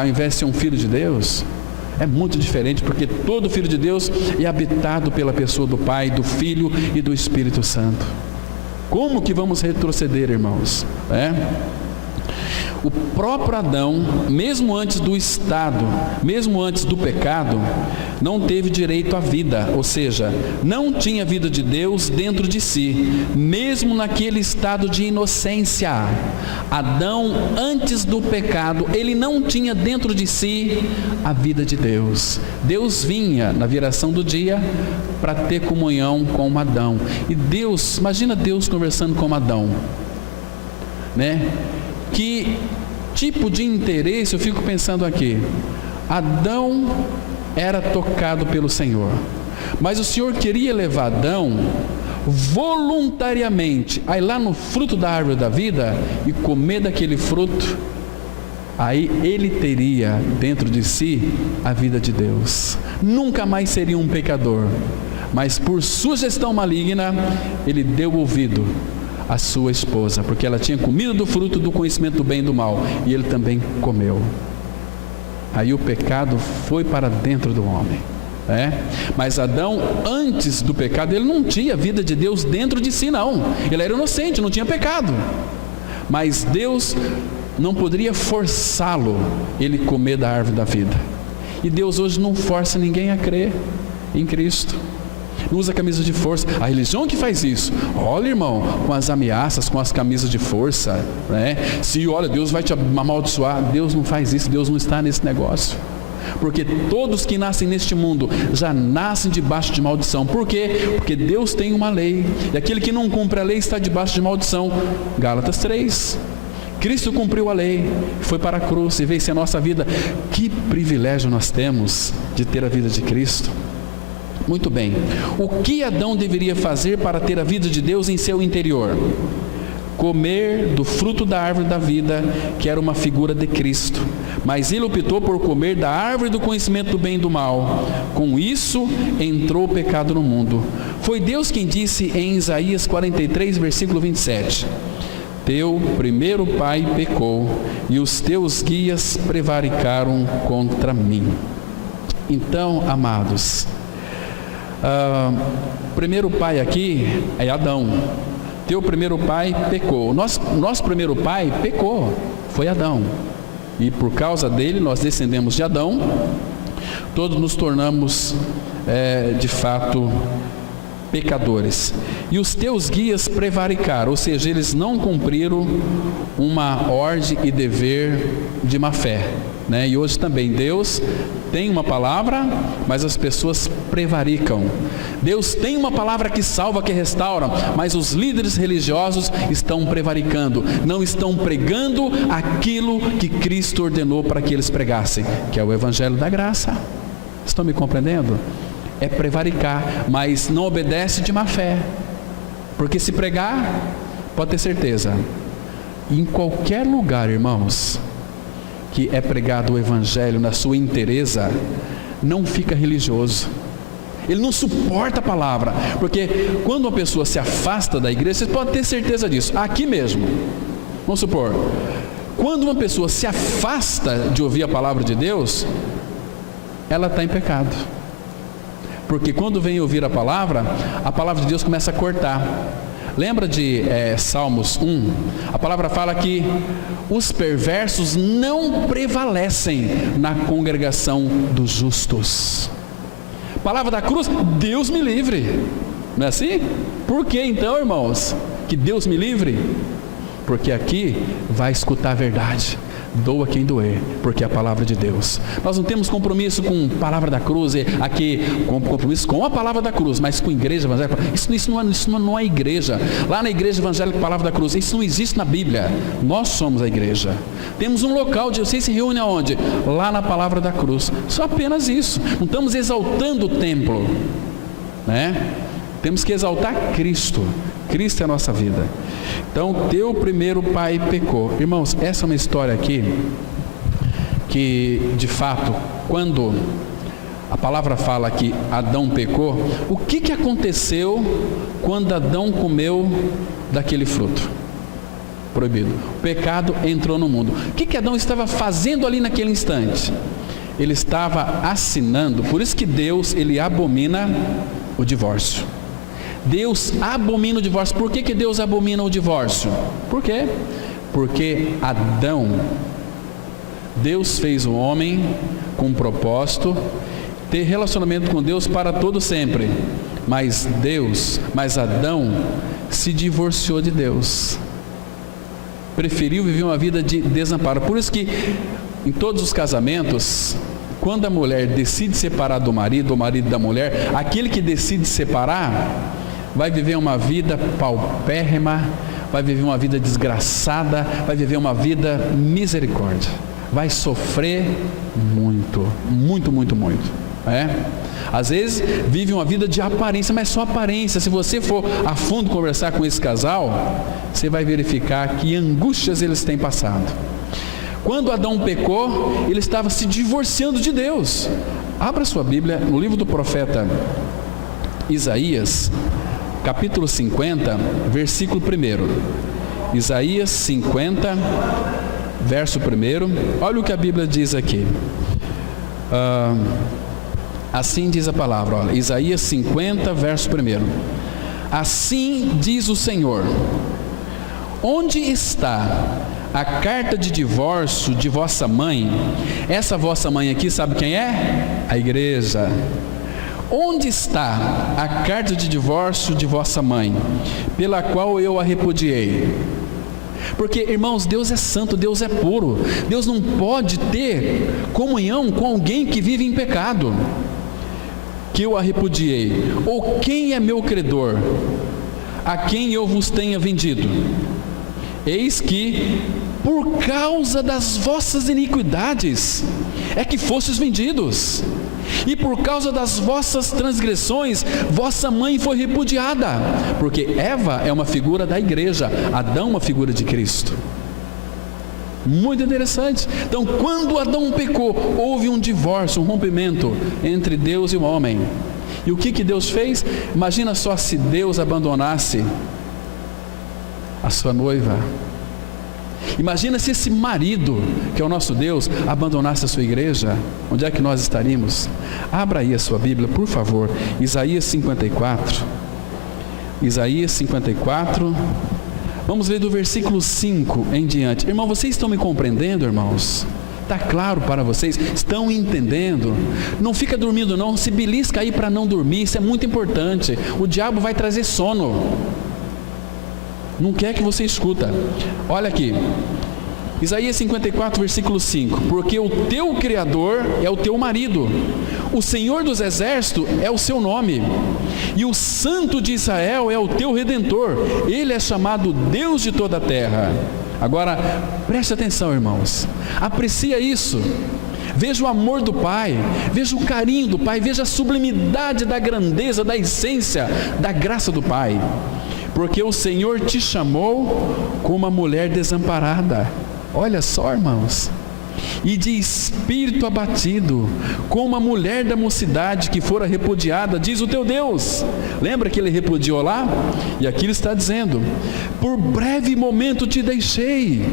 ao invés de ser um filho de Deus, é muito diferente, porque todo filho de Deus é habitado pela pessoa do Pai, do Filho e do Espírito Santo. Como que vamos retroceder, irmãos? O próprio Adão, mesmo antes do estado, mesmo antes do pecado, não teve direito à vida, ou seja, não tinha vida de Deus dentro de si, mesmo naquele estado de inocência. Adão, antes do pecado, ele não tinha dentro de si a vida de Deus. Deus vinha na viração do dia para ter comunhão com Adão. E Deus, imagina Deus conversando com Adão, né? Que tipo de interesse, eu fico pensando aqui, Adão era tocado pelo Senhor, mas o Senhor queria levar Adão voluntariamente aí lá no fruto da árvore da vida e comer daquele fruto. Aí ele teria dentro de si a vida de Deus, nunca mais seria um pecador, mas por sugestão maligna ele deu ouvido a sua esposa, porque ela tinha comido do fruto do conhecimento do bem e do mal, e ele também comeu. Aí o pecado foi para dentro do homem, mas Adão, antes do pecado, ele não tinha vida de Deus dentro de si, não. Ele era inocente, não tinha pecado, mas Deus não poderia forçá-lo ele comer da árvore da vida. E Deus hoje não força ninguém a crer em Cristo. Não usa camisa de força. A religião que faz isso. Olha, irmão, com as ameaças, com as camisas de força, né? Se olha, Deus vai te amaldiçoar. Deus não faz isso, Deus não está nesse negócio. Porque todos que nascem neste mundo já nascem debaixo de maldição. Por quê? Porque Deus tem uma lei, e aquele que não cumpre a lei está debaixo de maldição. Gálatas 3. Cristo cumpriu a lei, foi para a cruz e veio ser a nossa vida. Que privilégio nós temos de ter a vida de Cristo. Muito bem, o que Adão deveria fazer para ter a vida de Deus em seu interior? Comer do fruto da árvore da vida, que era uma figura de Cristo. Mas ele optou por comer da árvore do conhecimento do bem e do mal. Com isso entrou o pecado no mundo. Foi Deus quem disse em Isaías 43, versículo 27: teu primeiro pai pecou, e os teus guias prevaricaram contra mim. Então, amados, o primeiro pai aqui é Adão. Teu primeiro pai pecou. Nosso primeiro pai pecou, foi Adão. E por causa dele, nós descendemos de Adão. Todos nos tornamos, de fato, pecadores. E os teus guias prevaricaram, ou seja, eles não cumpriram uma ordem e dever de má fé, né? E hoje também Deus tem uma palavra, mas as pessoas prevaricam. Deus tem uma palavra que salva, que restaura, mas os líderes religiosos estão prevaricando, não estão pregando aquilo que Cristo ordenou para que eles pregassem, que é o Evangelho da graça. Estão me compreendendo? É prevaricar, mas não obedece de má fé. Porque se pregar, pode ter certeza, em qualquer lugar, irmãos, que é pregado o Evangelho na sua inteireza, não fica religioso. Ele não suporta a palavra, porque quando uma pessoa se afasta da igreja, você pode ter certeza disso, aqui mesmo, vamos supor, quando uma pessoa se afasta de ouvir a palavra de Deus, ela está em pecado. Porque quando vem ouvir a palavra de Deus começa a cortar. Lembra de Salmos 1? A palavra fala que os perversos não prevalecem na congregação dos justos. Palavra da cruz, Deus me livre. Não é assim? Por que então, irmãos, que Deus me livre? Porque aqui vai escutar a verdade. Doa quem doer, porque é a palavra de Deus. Nós não temos compromisso com a palavra da cruz, aqui compromisso com a palavra da cruz, mas com a igreja evangélica. Isso não é igreja. Lá na igreja evangélica, palavra da cruz, isso não existe na Bíblia. Nós somos a igreja. Temos um local de vocês se reúnem aonde? Lá na palavra da cruz. Só apenas isso. Não estamos exaltando o templo, né? Temos que exaltar Cristo. Cristo é a nossa vida. Então, teu primeiro pai pecou. Irmãos, essa é uma história aqui que, de fato, quando a palavra fala que Adão pecou, o que aconteceu quando Adão comeu daquele fruto proibido? O pecado entrou no mundo. O que Adão estava fazendo ali naquele instante? Ele estava assinando, por isso que Deus, ele abomina o divórcio. Deus abomina o divórcio. Por que Deus abomina o divórcio? Por quê? Porque Deus fez o homem com um propósito, ter relacionamento com Deus para todo sempre. Mas Adão se divorciou de Deus. Preferiu viver uma vida de desamparo. Por isso que em todos os casamentos, quando a mulher decide separar do marido, ou o marido da mulher, aquele que decide separar vai viver uma vida paupérrima, vai viver uma vida desgraçada, vai viver uma vida misericórdia, vai sofrer muito, muito, muito, muito. Às vezes vive uma vida de aparência, mas só aparência. Se você for a fundo conversar com esse casal, você vai verificar que angústias eles têm passado. Quando Adão pecou, ele estava se divorciando de Deus. Abra sua Bíblia no livro do profeta Isaías, capítulo 50, versículo 1. Isaías 50, verso 1. Olha o que a Bíblia diz aqui. Assim diz a palavra, olha, Isaías 50, verso 1. Assim diz o Senhor: onde está a carta de divórcio de vossa mãe? Essa vossa mãe aqui, sabe quem é? A igreja. onde está a carta de divórcio de vossa mãe, pela qual eu a repudiei? Porque, irmãos, Deus é santo, Deus é puro. Deus não pode ter comunhão com alguém que vive em pecado. Que eu a repudiei. Ou quem é meu credor, a quem eu vos tenha vendido? Eis que, por causa das vossas iniquidades, é que fostes vendidos, e por causa das vossas transgressões, vossa mãe foi repudiada. Porque Eva é uma figura da igreja, Adão uma figura de Cristo. Muito interessante. Então, quando Adão pecou, houve um divórcio, um rompimento entre Deus e o homem. E o que Deus fez? Imagina só se Deus abandonasse a sua noiva. Imagina se esse marido, que é o nosso Deus, abandonasse a sua igreja. Onde é que nós estaríamos? Abra aí a sua Bíblia, por favor. Isaías 54. Isaías 54. Vamos ler do versículo 5 em diante. Irmão, vocês estão me compreendendo, irmãos? Está claro para vocês? Estão entendendo? Não fica dormindo não, se belisca aí para não dormir, isso é muito importante. O diabo vai trazer sono. Não quer que você escuta. Olha aqui, Isaías 54, versículo 5. Porque o teu Criador é o teu marido, o Senhor dos Exércitos é o seu nome, e o Santo de Israel é o teu Redentor. Ele é chamado Deus de toda a terra. Agora, preste atenção, irmãos. Aprecia isso. Veja o amor do Pai, veja o carinho do Pai, veja a sublimidade da grandeza, da essência, da graça do Pai. Porque o Senhor te chamou como uma mulher desamparada. Olha só, irmãos. E de espírito abatido, como uma mulher da mocidade que fora repudiada, diz o teu Deus. Lembra que ele repudiou lá? E aqui ele está dizendo: por breve momento te deixei,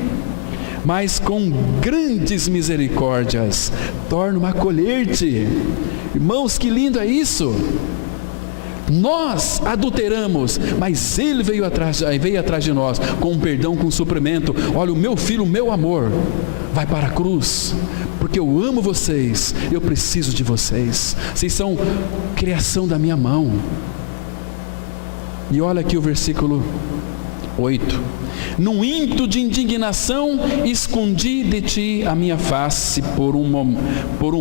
mas com grandes misericórdias torno a acolher-te. Irmãos, que lindo é isso! Nós adulteramos, mas Ele veio atrás de nós, com perdão, com suprimento. Olha, o meu filho, o meu amor, vai para a cruz, porque eu amo vocês, eu preciso de vocês, vocês são criação da minha mão. E olha aqui o versículo 8. Num ímpeto de indignação, escondi de ti a minha face por um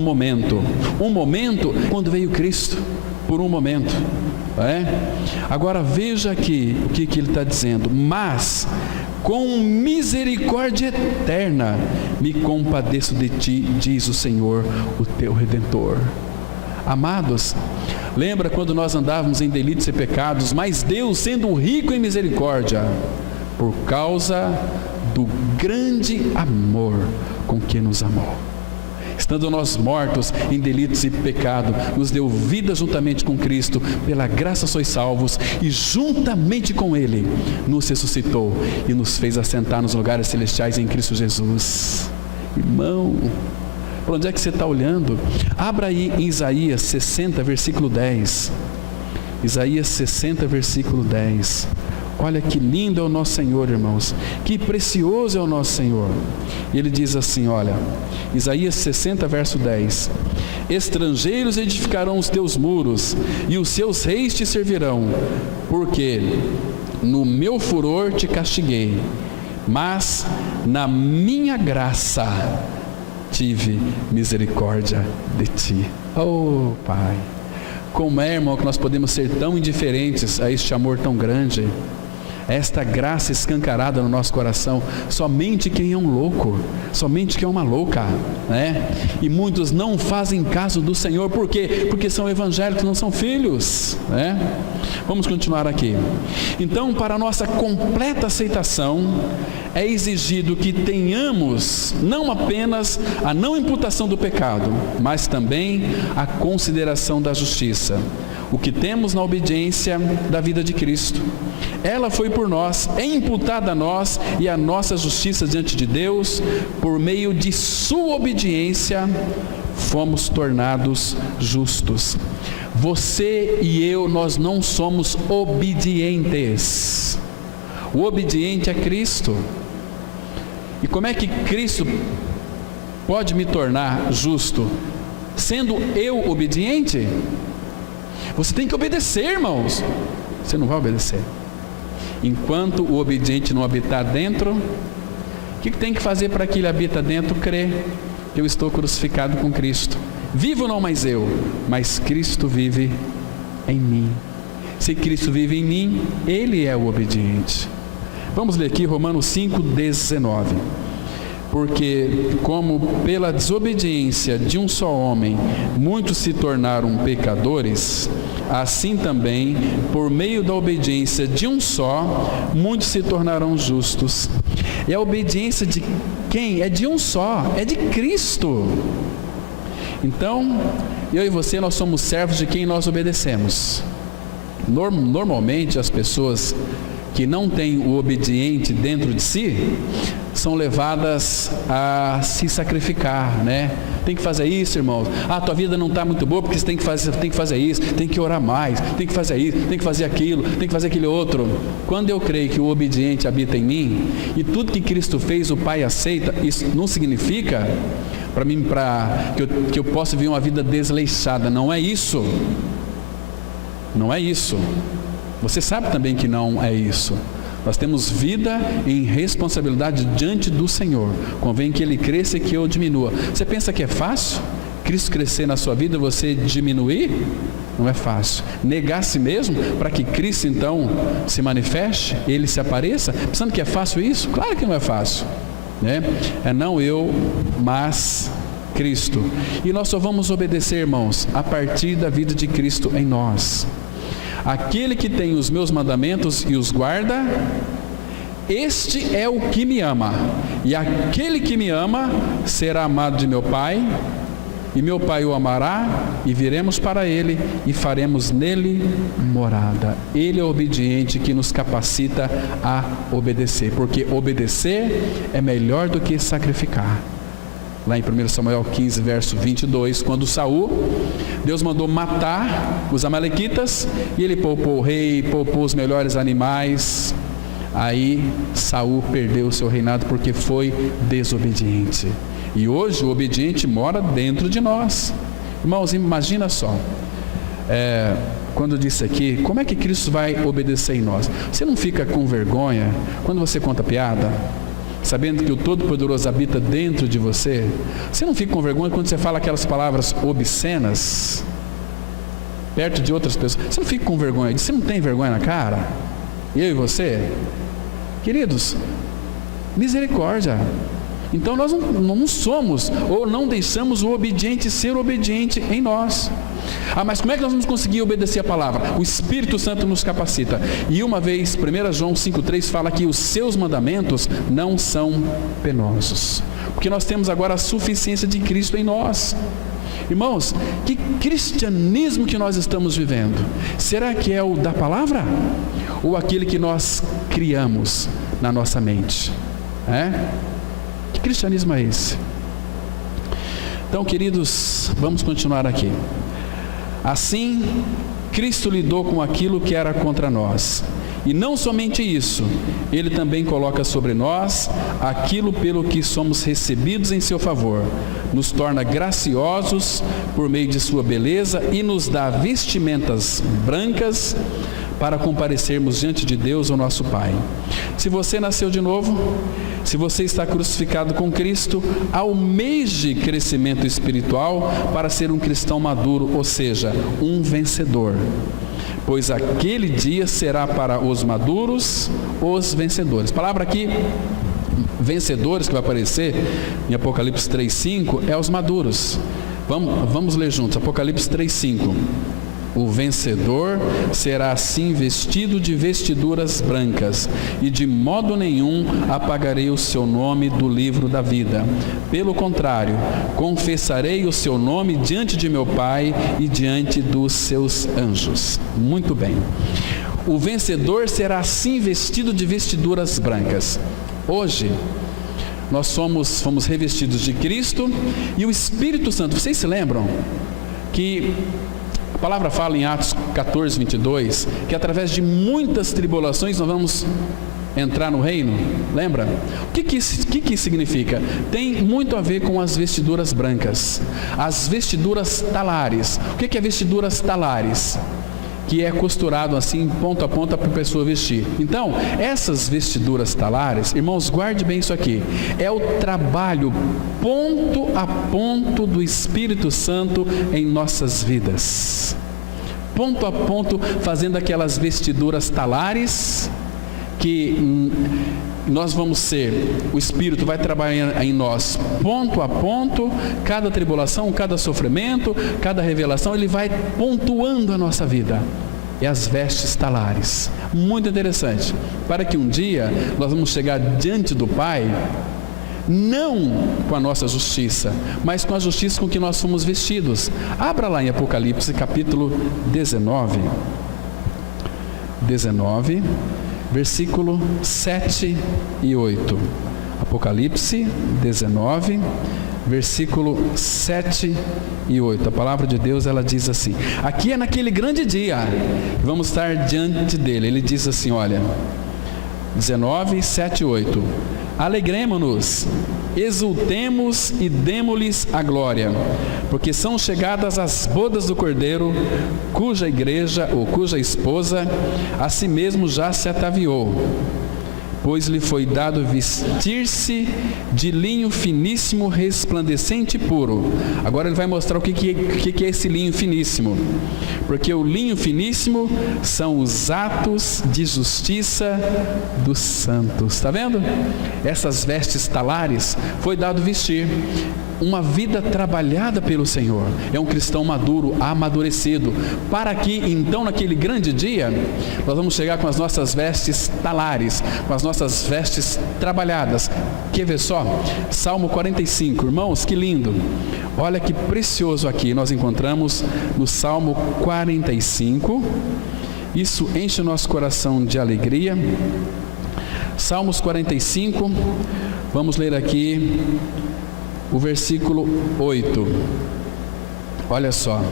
momento. Um momento, quando veio Cristo, por um momento. Agora veja aqui o que ele está dizendo. Mas com misericórdia eterna me compadeço de ti, diz o Senhor, o teu Redentor. Amados, lembra quando nós andávamos em delitos e pecados, mas Deus, sendo rico em misericórdia, por causa do grande amor com que nos amou, estando nós mortos em delitos e pecado, nos deu vida juntamente com Cristo, pela graça sois salvos, e juntamente com Ele nos ressuscitou e nos fez assentar nos lugares celestiais em Cristo Jesus. Irmão, para onde é que você está olhando? Abra aí em Isaías 60, versículo 10. Isaías 60, versículo 10. Olha que lindo é o nosso Senhor, irmãos, que precioso é o nosso Senhor. E ele diz assim, olha, Isaías 60, verso 10: estrangeiros edificarão os teus muros, e os seus reis te servirão, porque no meu furor te castiguei, mas na minha graça tive misericórdia de ti. Oh, Pai, como é, irmão, que nós podemos ser tão indiferentes a este amor tão grande, esta graça escancarada no nosso coração. Somente quem é um louco, somente quem é uma louca, né? E muitos não fazem caso do Senhor. Por quê? Porque são evangélicos, não são filhos, né? Vamos continuar aqui. Então, para a nossa completa aceitação, é exigido que tenhamos não apenas a não imputação do pecado, mas também a consideração da justiça, o que temos na obediência da vida de Cristo. Ela foi por nós, é imputada a nós, e a nossa justiça diante de Deus, por meio de sua obediência, fomos tornados justos. Você e eu, nós não somos obedientes. O obediente é Cristo. E como é que Cristo pode me tornar justo? Sendo eu obediente? Você tem que obedecer, irmãos. Você não vai obedecer. Enquanto o obediente não habitar dentro, o que tem que fazer para que ele habita dentro? Crer que eu estou crucificado com Cristo. Vivo não mais eu, mas Cristo vive em mim. Se Cristo vive em mim, Ele é o obediente. Vamos ler aqui Romanos 5,19. Porque como pela desobediência de um só homem muitos se tornaram pecadores, assim também por meio da obediência de um só muitos se tornarão justos. E a obediência de quem? É de um só, é de Cristo. Então, eu e você, nós somos servos de quem nós obedecemos. Normalmente as pessoas que não têm o obediente dentro de si, são levadas a se sacrificar, né? Tem que fazer isso, irmãos. Tua vida não está muito boa porque você tem que fazer isso, tem que orar mais, tem que fazer isso, tem que fazer aquilo, tem que fazer aquele outro. Quando eu creio que o obediente habita em mim, e tudo que Cristo fez o Pai aceita, isso não significa para mim que eu possa viver uma vida desleixada. Não é isso. Não é isso. Você sabe também que não é isso. Nós temos vida em responsabilidade diante do Senhor. Convém que Ele cresça e que eu diminua. Você pensa que é fácil Cristo crescer na sua vida e você diminuir? Não é fácil. Negar a si mesmo para que Cristo então se manifeste, Ele se apareça? Pensando que é fácil isso? Claro que não é fácil, né? É não eu, mas Cristo. E nós só vamos obedecer, irmãos, a partir da vida de Cristo em nós. Aquele que tem os meus mandamentos e os guarda, este é o que me ama. E aquele que me ama será amado de meu Pai, e meu Pai o amará, e viremos para ele e faremos nele morada. Ele é o obediente que nos capacita a obedecer, porque obedecer é melhor do que sacrificar. Lá em 1 Samuel 15, verso 22, quando Saul, Deus mandou matar os amalequitas, e ele poupou o rei, poupou os melhores animais. Aí Saul perdeu o seu reinado porque foi desobediente. E hoje o obediente mora dentro de nós. Irmãos, imagina só, quando eu disse aqui, como é que Cristo vai obedecer em nós? Você não fica com vergonha quando você conta piada? Sabendo que o Todo-Poderoso habita dentro de você? Você não fica com vergonha quando você fala aquelas palavras obscenas perto de outras pessoas? Você não fica com vergonha? Você não tem vergonha na cara? Eu e você? Queridos, misericórdia. Então nós não somos ou não deixamos o obediente ser obediente em nós. Mas como é que nós vamos conseguir obedecer a palavra? O Espírito Santo nos capacita. E uma vez, 1 João 5,3 fala que os seus mandamentos não são penosos, porque nós temos agora a suficiência de Cristo em nós. Irmãos, que cristianismo que nós estamos vivendo? Será que é o da palavra? Ou aquele que nós criamos na nossa mente? Que cristianismo é esse? Então, queridos, vamos continuar aqui. Assim, Cristo lidou com aquilo que era contra nós. E não somente isso, Ele também coloca sobre nós aquilo pelo que somos recebidos em seu favor. Nos torna graciosos por meio de sua beleza e nos dá vestimentas brancas para comparecermos diante de Deus, o nosso Pai. Se você nasceu de novo, se você está crucificado com Cristo, almeje crescimento espiritual para ser um cristão maduro, ou seja, um vencedor. Pois aquele dia será para os maduros, os vencedores. A palavra aqui, vencedores, que vai aparecer em Apocalipse 3,5, é os maduros. Vamos ler juntos, Apocalipse 3,5. O vencedor será assim vestido de vestiduras brancas, e de modo nenhum apagarei o seu nome do livro da vida. Pelo contrário, confessarei o seu nome diante de meu Pai e diante dos seus anjos. Muito bem. O vencedor será assim vestido de vestiduras brancas. Hoje, nós fomos revestidos de Cristo e o Espírito Santo. Vocês se lembram que a palavra fala em Atos 14, 22, que através de muitas tribulações nós vamos entrar no reino? Lembra? O que significa? Tem muito a ver com as vestiduras brancas, as vestiduras talares. O que é vestiduras talares? Que é costurado assim, ponta a ponta, para a pessoa vestir. Então, essas vestiduras talares, irmãos, guarde bem isso aqui, é o trabalho ponto a ponto do Espírito Santo em nossas vidas. Ponto a ponto, fazendo aquelas vestiduras talares, que nós vamos ser, o Espírito vai trabalhar em nós ponto a ponto, cada tribulação, cada sofrimento, cada revelação, ele vai pontuando a nossa vida. É as vestes talares. Muito interessante, para que um dia nós vamos chegar diante do Pai, não com a nossa justiça, mas com a justiça com que nós fomos vestidos. Abra lá em Apocalipse capítulo 19, versículo 7 e 8. Apocalipse 19, versículo 7 e 8. A palavra de Deus, ela diz assim: aqui é naquele grande dia, vamos estar diante dele. Ele diz assim, olha, 19, 7 e 8. Alegremo-nos, exultemos e demo-lhes a glória, porque são chegadas as bodas do Cordeiro, cuja igreja ou cuja esposa a si mesmo já se ataviou, pois lhe foi dado vestir-se de linho finíssimo, resplandecente e puro. Agora ele vai mostrar o que é esse linho finíssimo, porque o linho finíssimo são os atos de justiça dos santos. Está vendo? Essas vestes talares foi dado vestir uma vida trabalhada pelo Senhor. É um cristão maduro, amadurecido, para que então naquele grande dia nós vamos chegar com as nossas vestes talares, com as nossas vestes trabalhadas. Quer ver só? Salmo 45, irmãos, que lindo! Olha que precioso aqui nós encontramos no Salmo 45. Isso enche o nosso coração de alegria. Salmos 45, vamos ler aqui o versículo 8. Olha só,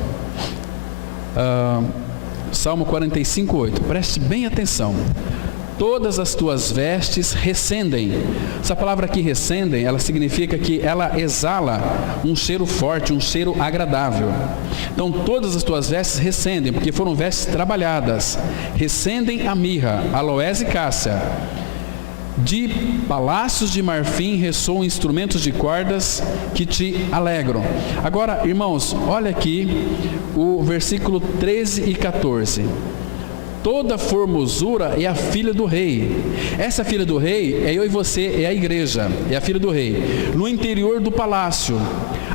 Salmo 45, 8. Preste bem atenção. Todas as tuas vestes recendem. Essa palavra aqui, recendem, ela significa que ela exala um cheiro forte, um cheiro agradável. Então todas as tuas vestes recendem, porque foram vestes trabalhadas. Recendem a mirra, aloés e cássia. De palácios de marfim ressoam instrumentos de cordas que te alegram. Agora, irmãos, olha aqui o versículo 13 e 14. Toda formosura é a filha do rei. Essa filha do rei é eu e você, é a igreja, é a filha do rei. No interior do palácio,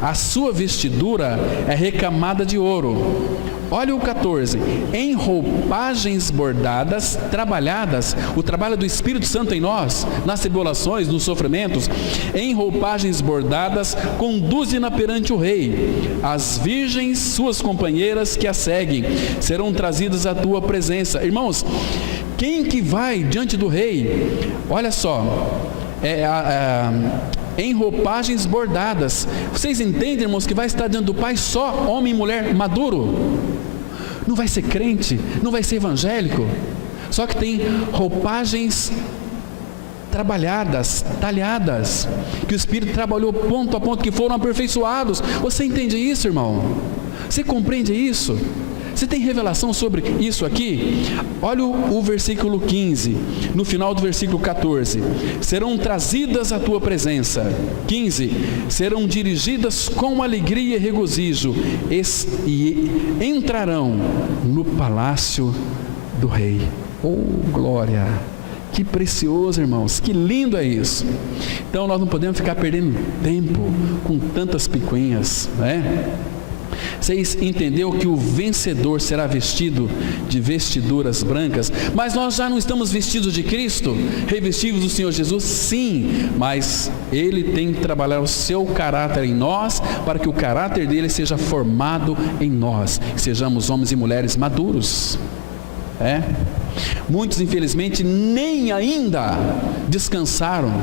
a sua vestidura é recamada de ouro. Olha o 14, em roupagens bordadas, trabalhadas, o trabalho do Espírito Santo em nós, nas tribulações, nos sofrimentos, em roupagens bordadas, conduze-na perante o rei. As virgens, suas companheiras que a seguem, serão trazidas à tua presença. Irmãos, quem que vai diante do rei? Olha só, em roupagens bordadas. Vocês entendem, irmãos, que vai estar diante do Pai só homem e mulher maduro? Não vai ser crente, não vai ser evangélico, só que tem roupagens trabalhadas, talhadas, que o Espírito trabalhou ponto a ponto, que foram aperfeiçoados. Você entende isso, irmão? Você compreende isso? Você tem revelação sobre isso aqui? Olha o versículo 15, no final do versículo 14. Serão trazidas à tua presença. 15. Serão dirigidas com alegria e regozijo e entrarão no palácio do rei. Oh, glória! Que precioso, irmãos, que lindo é isso. Então nós não podemos ficar perdendo tempo com tantas picuinhas, né? Vocês entenderam que o vencedor será vestido de vestiduras brancas, mas nós já não estamos vestidos de Cristo, revestidos do Senhor Jesus? Sim, mas Ele tem que trabalhar o seu caráter em nós, para que o caráter dele seja formado em nós, que sejamos homens e mulheres maduros. Muitos infelizmente nem ainda descansaram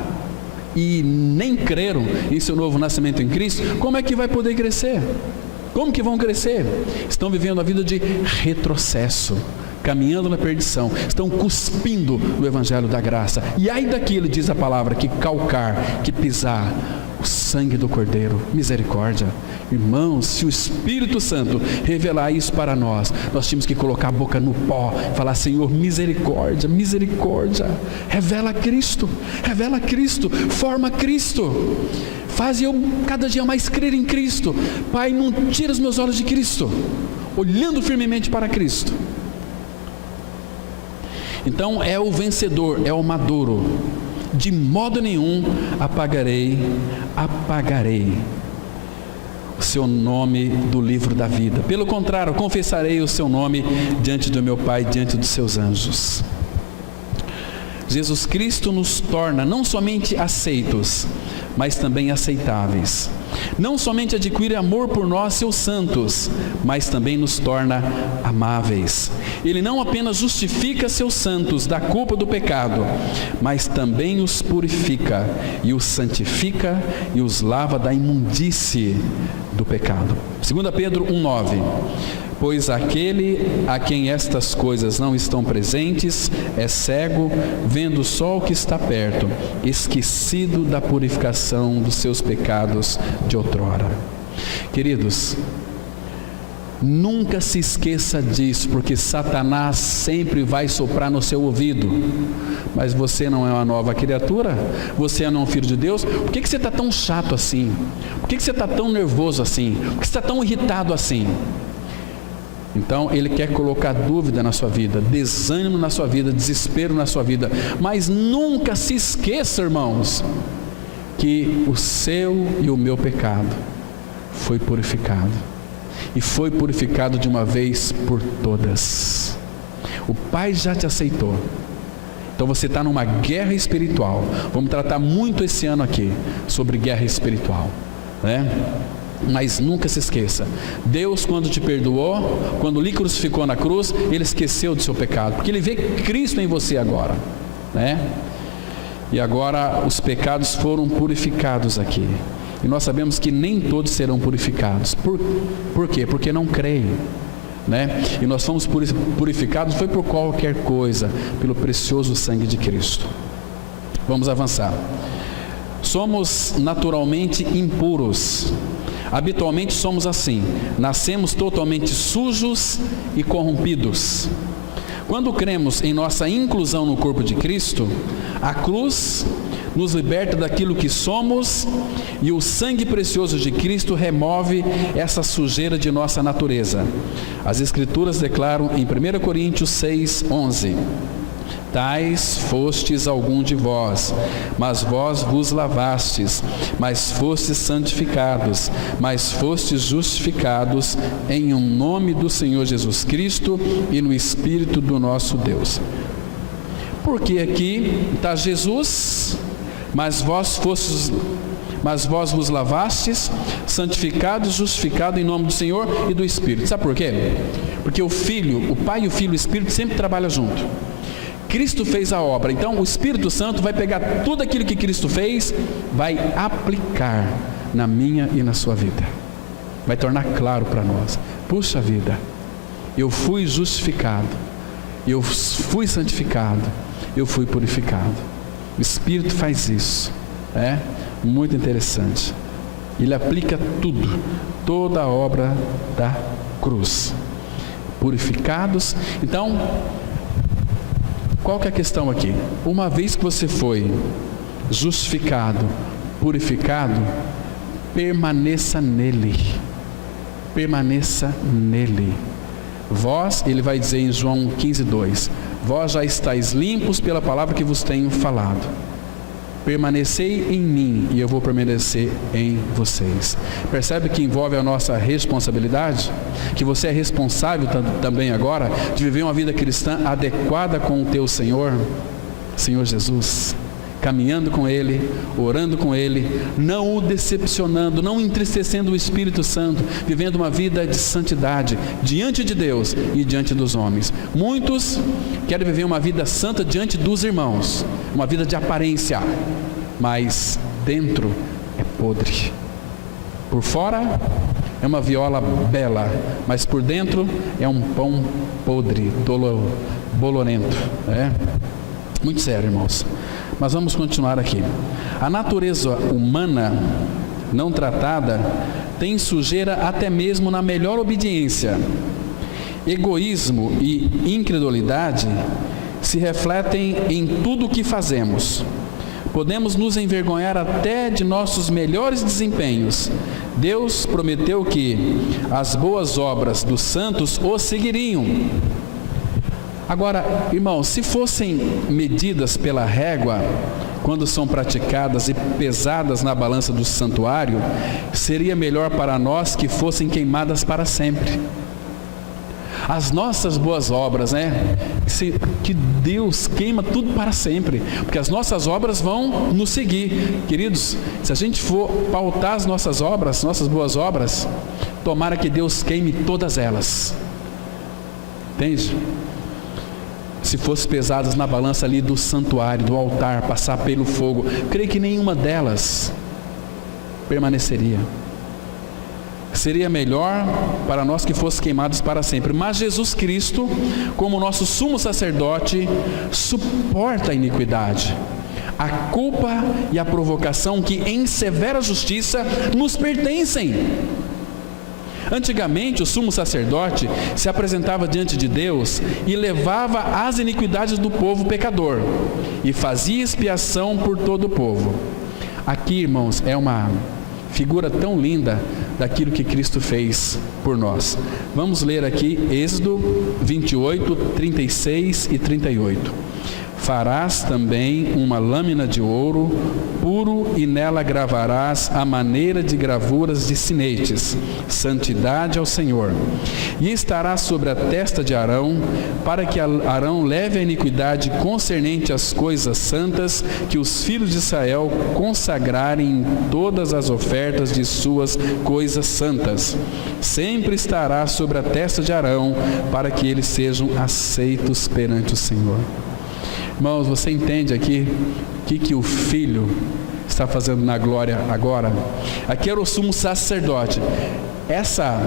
e nem creram em seu novo nascimento em Cristo. Como é que vai poder crescer? Como que vão crescer? Estão vivendo a vida de retrocesso, caminhando na perdição, estão cuspindo o evangelho da graça. E ai daquele, diz a palavra, que calcar, que pisar o sangue do Cordeiro. Misericórdia. Irmãos, se o Espírito Santo revelar isso para nós, nós tínhamos que colocar a boca no pó, falar: Senhor, misericórdia, misericórdia, revela Cristo, forma Cristo, faz eu cada dia mais crer em Cristo. Pai, não tira os meus olhos de Cristo, olhando firmemente para Cristo. Então é o vencedor, é o maduro. De modo nenhum apagarei o seu nome do livro da vida. Pelo contrário, confessarei o seu nome diante do meu Pai, diante dos seus anjos. Jesus Cristo nos torna não somente aceitos, mas também aceitáveis. Não somente adquire amor por nós, seus santos, mas também nos torna amáveis. Ele não apenas justifica seus santos da culpa do pecado, mas também os purifica e os santifica e os lava da imundície do pecado. 2 Pedro 1,9: pois aquele a quem estas coisas não estão presentes é cego, vendo só o que está perto, esquecido da purificação dos seus pecados de outrora. Queridos, nunca se esqueça disso, porque Satanás sempre vai soprar no seu ouvido: mas você não é uma nova criatura, você não é um filho de Deus. Por que você está tão chato assim? Por que você está tão nervoso assim? Por que você está tão irritado assim? Então ele quer colocar dúvida na sua vida, desânimo na sua vida, desespero na sua vida. Mas nunca se esqueça, irmãos, que o seu e o meu pecado foi purificado, e foi purificado de uma vez por todas. O Pai já te aceitou. Então você está numa guerra espiritual. Vamos tratar muito esse ano aqui sobre guerra espiritual, né? Mas nunca se esqueça, Deus, quando te perdoou, quando lhe crucificou na cruz, Ele esqueceu do seu pecado, porque Ele vê Cristo em você agora, né? E agora os pecados foram purificados aqui. E nós sabemos que nem todos serão purificados. Por quê? Porque não creem, né? E nós fomos purificados, não foi por qualquer coisa, pelo precioso sangue de Cristo. Vamos avançar. Somos naturalmente impuros. Habitualmente somos assim, nascemos totalmente sujos e corrompidos. Quando cremos em nossa inclusão no corpo de Cristo, a cruz nos liberta daquilo que somos, e o sangue precioso de Cristo remove essa sujeira de nossa natureza. As Escrituras declaram em 1 Coríntios 6:11: tais fostes algum de vós, mas vós vos lavastes, mas fostes santificados, mas fostes justificados em um nome do Senhor Jesus Cristo e no Espírito do nosso Deus. Porque aqui está Jesus, mas vós vos lavastes, santificados, justificados em nome do Senhor e do Espírito. Sabe por quê? Porque o Pai, o Filho e o Espírito sempre trabalham junto. Cristo fez a obra, então o Espírito Santo vai pegar tudo aquilo que Cristo fez, vai aplicar na minha e na sua vida, vai tornar claro para nós: puxa vida, eu fui justificado, eu fui santificado, eu fui purificado. O Espírito faz isso, é muito interessante. Ele aplica tudo, toda a obra da cruz. Purificados. Então, qual que é a questão aqui? Uma vez que você foi justificado, purificado, permaneça nele. Permaneça nele. Vós, ele vai dizer em João 15:2, vós já estáis limpos pela palavra que vos tenho falado. Permanecei em mim e eu vou permanecer em vocês. Percebe que envolve a nossa responsabilidade? Que você é responsável também agora de viver uma vida cristã adequada com o teu Senhor Jesus, caminhando com Ele, orando com Ele, não o decepcionando, não entristecendo o Espírito Santo, vivendo uma vida de santidade diante de Deus e diante dos homens. Muitos querem viver uma vida santa diante dos irmãos, uma vida de aparência, mas dentro é podre. Por fora é uma viola bela, mas por dentro é um pão podre, bolorento. Muito sério, irmãos. Mas vamos continuar aqui. A natureza humana não tratada tem sujeira até mesmo na melhor obediência. Egoísmo e incredulidade se refletem em tudo o que fazemos. Podemos nos envergonhar até de nossos melhores desempenhos. Deus prometeu que as boas obras dos santos os seguiriam. Agora, irmãos, se fossem medidas pela régua, quando são praticadas e pesadas na balança do santuário, seria melhor para nós que fossem queimadas para sempre. As nossas boas obras, que Deus queima tudo para sempre, porque as nossas obras vão nos seguir. Queridos, se a gente for pautar as nossas obras, nossas boas obras, tomara que Deus queime todas elas. Entende? Se fossem pesadas na balança ali do santuário, do altar, passar pelo fogo, creio que nenhuma delas permaneceria. Seria melhor para nós que fossem queimados para sempre. Mas Jesus Cristo, como nosso sumo sacerdote, suporta a iniquidade, a culpa e a provocação que em severa justiça nos pertencem. Antigamente o sumo sacerdote se apresentava diante de Deus e levava as iniquidades do povo pecador e fazia expiação por todo o povo. Aqui, irmãos, é uma figura tão linda daquilo que Cristo fez por nós. Vamos ler aqui Êxodo 28, 36 e 38. Farás também uma lâmina de ouro puro e nela gravarás a maneira de gravuras de sinetes, santidade ao Senhor. E estará sobre a testa de Arão, para que Arão leve a iniquidade concernente às coisas santas que os filhos de Israel consagrarem em todas as ofertas de suas coisas santas. Sempre estará sobre a testa de Arão, para que eles sejam aceitos perante o Senhor. Irmãos, você entende aqui o que o Filho está fazendo na glória agora? Aqui era o sumo sacerdote. Essa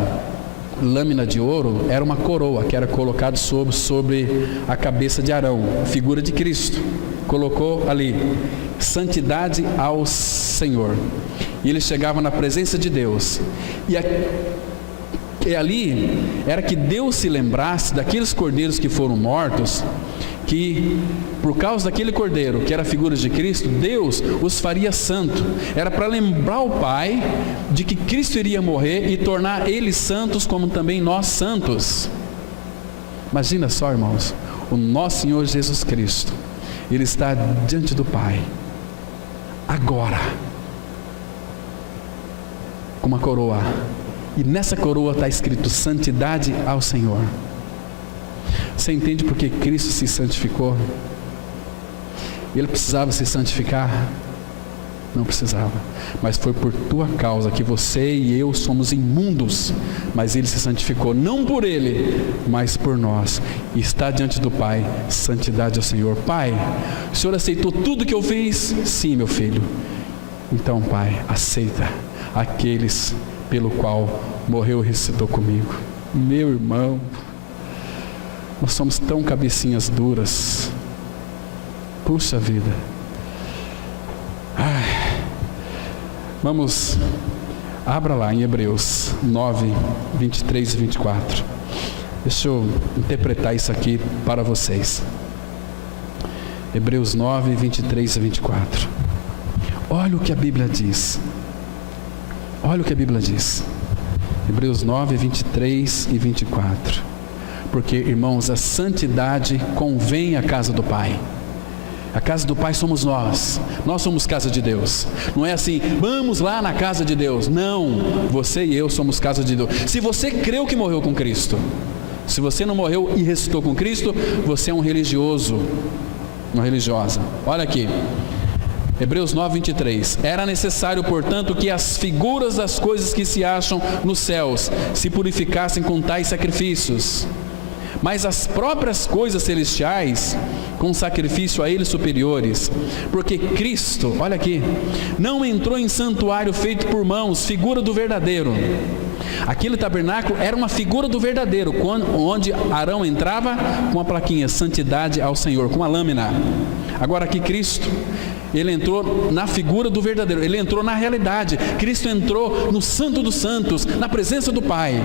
lâmina de ouro era uma coroa que era colocada sobre a cabeça de Arão, figura de Cristo. Colocou ali, santidade ao Senhor. E ele chegava na presença de Deus. E ali era que Deus se lembrasse daqueles cordeiros que foram mortos, que por causa daquele cordeiro, que era a figura de Cristo, Deus os faria santo. Era para lembrar o Pai de que Cristo iria morrer e tornar eles santos como também nós santos. Imagina só, irmãos, o nosso Senhor Jesus Cristo, Ele está diante do Pai agora com uma coroa, e nessa coroa está escrito santidade ao Senhor. Você entende porque Cristo se santificou? Ele precisava se santificar? Não precisava, mas foi por tua causa que você e eu somos imundos, mas Ele se santificou, não por Ele, mas por nós, e está diante do Pai, santidade ao Senhor. Pai, o Senhor aceitou tudo que eu fiz? Sim, meu filho. Então, Pai, aceita aqueles pelo qual morreu e ressuscitou comigo. Meu irmão, nós somos tão cabecinhas duras. Puxa vida. Vamos, abra lá em Hebreus 9, 23 e 24. Deixa eu interpretar isso aqui para vocês. Hebreus 9, 23 e 24. Olha o que a Bíblia diz. Olha o que a Bíblia diz. Hebreus 9, 23 e 24. Porque, irmãos, a santidade convém à casa do Pai. A casa do Pai somos nós somos casa de Deus. Não é assim, vamos lá na casa de Deus. Não, você e eu somos casa de Deus. Se você creu que morreu com Cristo, se você não morreu e ressuscitou com Cristo, você é um religioso, uma religiosa. Olha aqui, Hebreus 9, 23. Era necessário, portanto, que as figuras das coisas que se acham nos céus se purificassem com tais sacrifícios, mas as próprias coisas celestiais com sacrifício a eles superiores, porque Cristo, olha aqui, não entrou em santuário feito por mãos, figura do verdadeiro, Aquele tabernáculo era uma figura do verdadeiro, onde Arão entrava com a plaquinha santidade ao Senhor, com a lâmina. Agora aqui Cristo, ele entrou na figura do verdadeiro, ele entrou na realidade. Cristo entrou no Santo dos Santos, na presença do Pai,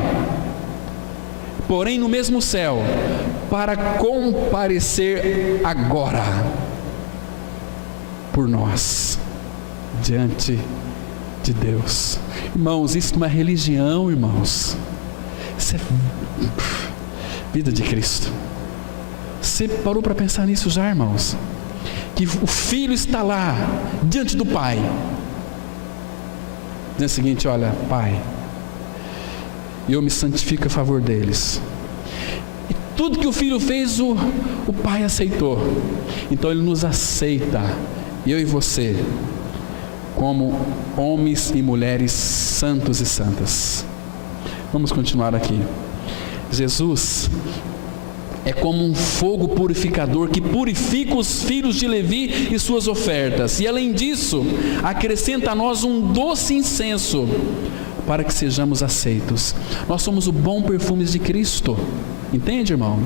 porém no mesmo céu, para comparecer agora por nós diante de Deus. Irmãos, isso não é religião, irmãos. Isso é vida de Cristo. Você parou para pensar nisso já, irmãos? Que o Filho está lá diante do Pai, dizendo o seguinte: olha, Pai, eu me santifico a favor deles. E tudo que o Filho fez, o Pai aceitou. Então Ele nos aceita, eu e você, como homens e mulheres santos e santas. Vamos continuar aqui. Jesus é como um fogo purificador que purifica os filhos de Levi e suas ofertas, e além disso acrescenta a nós um doce incenso para que sejamos aceitos. Nós somos o bom perfume de Cristo, entende, irmão?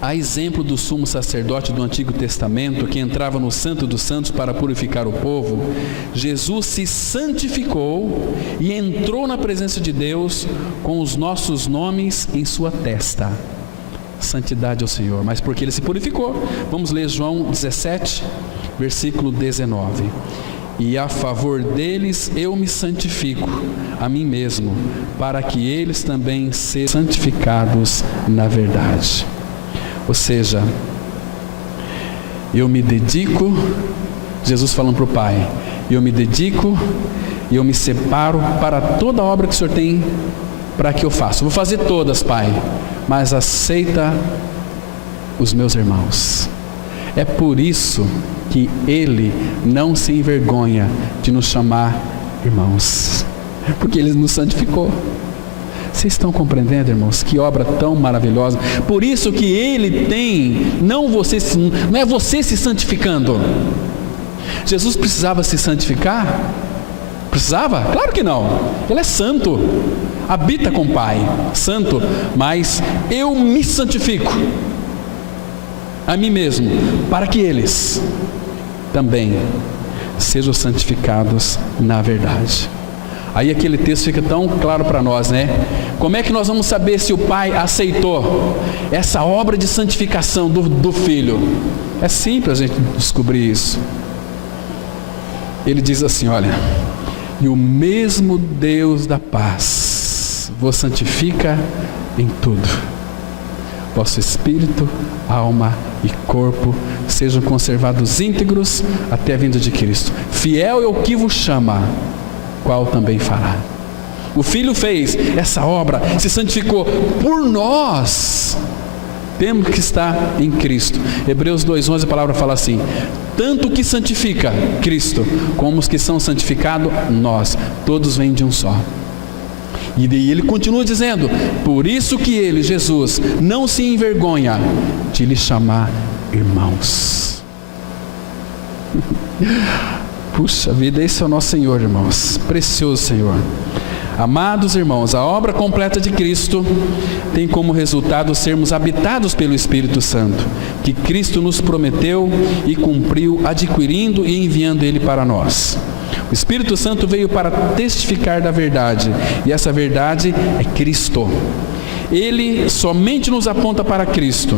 A exemplo do sumo sacerdote do Antigo Testamento, que entrava no Santo dos Santos para purificar o povo, Jesus se santificou e entrou na presença de Deus com os nossos nomes em sua testa. Santidade ao Senhor. Mas porque Ele se purificou, vamos ler João 17, versículo 19. E a favor deles eu me santifico a mim mesmo, para que eles também sejam santificados na verdade. Ou seja, eu me dedico, Jesus falando para o Pai, eu me dedico e eu me separo para toda a obra que o Senhor tem para que eu faça. Eu vou fazer todas, Pai, mas aceita os meus irmãos. É por isso que Ele não se envergonha de nos chamar irmãos, porque Ele nos santificou. Vocês estão compreendendo, irmãos? Que obra tão maravilhosa. Por isso que Ele tem, não é você se santificando. Jesus precisava se santificar? Precisava? Claro que não. Ele é santo, habita com o Pai, santo. Mas eu me santifico a mim mesmo, para que eles também sejam santificados na verdade. Aí aquele texto fica tão claro para nós, né? Como é que nós vamos saber se o Pai aceitou essa obra de santificação do Filho? É simples a gente descobrir isso. Ele diz assim, olha: e o mesmo Deus da paz vos santifica em tudo. Vosso espírito, alma e corpo sejam conservados íntegros até a vinda de Cristo. Fiel é o que vos chama, qual também fará. O Filho fez essa obra, se santificou por nós. Temos que estar em Cristo. Hebreus 2:11, a palavra fala assim: tanto o que santifica Cristo, como os que são santificados, nós, todos vêm de um só. E daí ele continua dizendo: por isso que Ele, Jesus, não se envergonha de lhe chamar irmãos. Puxa vida, esse é o nosso Senhor, irmãos. Precioso Senhor. Amados irmãos, a obra completa de Cristo tem como resultado sermos habitados pelo Espírito Santo, que Cristo nos prometeu e cumpriu, adquirindo e enviando Ele para nós. O Espírito Santo veio para testificar da verdade, e essa verdade é Cristo. Ele somente nos aponta para Cristo.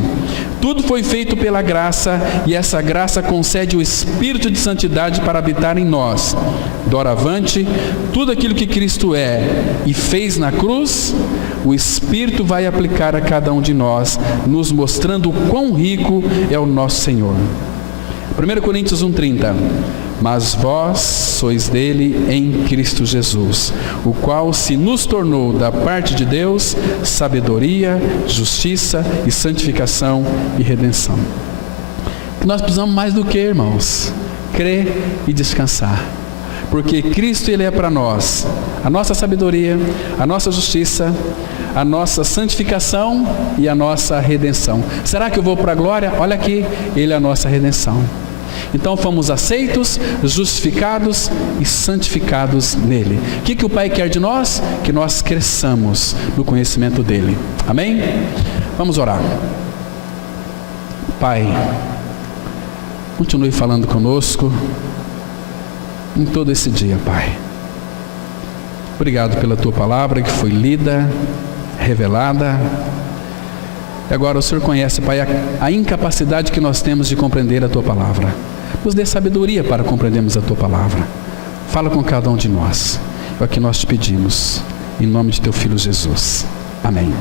Tudo foi feito pela graça, e essa graça concede o Espírito de santidade para habitar em nós. Doravante, tudo aquilo que Cristo é e fez na cruz, o Espírito vai aplicar a cada um de nós, nos mostrando o quão rico é o nosso Senhor. 1 Coríntios 1:30. Mas vós sois dele em Cristo Jesus, o qual se nos tornou da parte de Deus sabedoria, justiça e santificação e redenção. Nós precisamos mais do que, irmãos? Crer e descansar. Porque Cristo, Ele é para nós a nossa sabedoria, a nossa justiça, a nossa santificação e a nossa redenção. Será que eu vou para a glória? Olha aqui, Ele é a nossa redenção. Então fomos aceitos, justificados e santificados nele. O que o Pai quer de nós? Que nós cresçamos no conhecimento dele. Amém? Vamos orar. Pai, continue falando conosco em todo esse dia, Pai. Obrigado pela tua palavra que foi lida, revelada. E agora o Senhor conhece, Pai, a incapacidade que nós temos de compreender a tua palavra. Nos dê sabedoria para compreendermos a tua palavra. Fala com cada um de nós. É o que nós te pedimos. Em nome de teu Filho Jesus. Amém.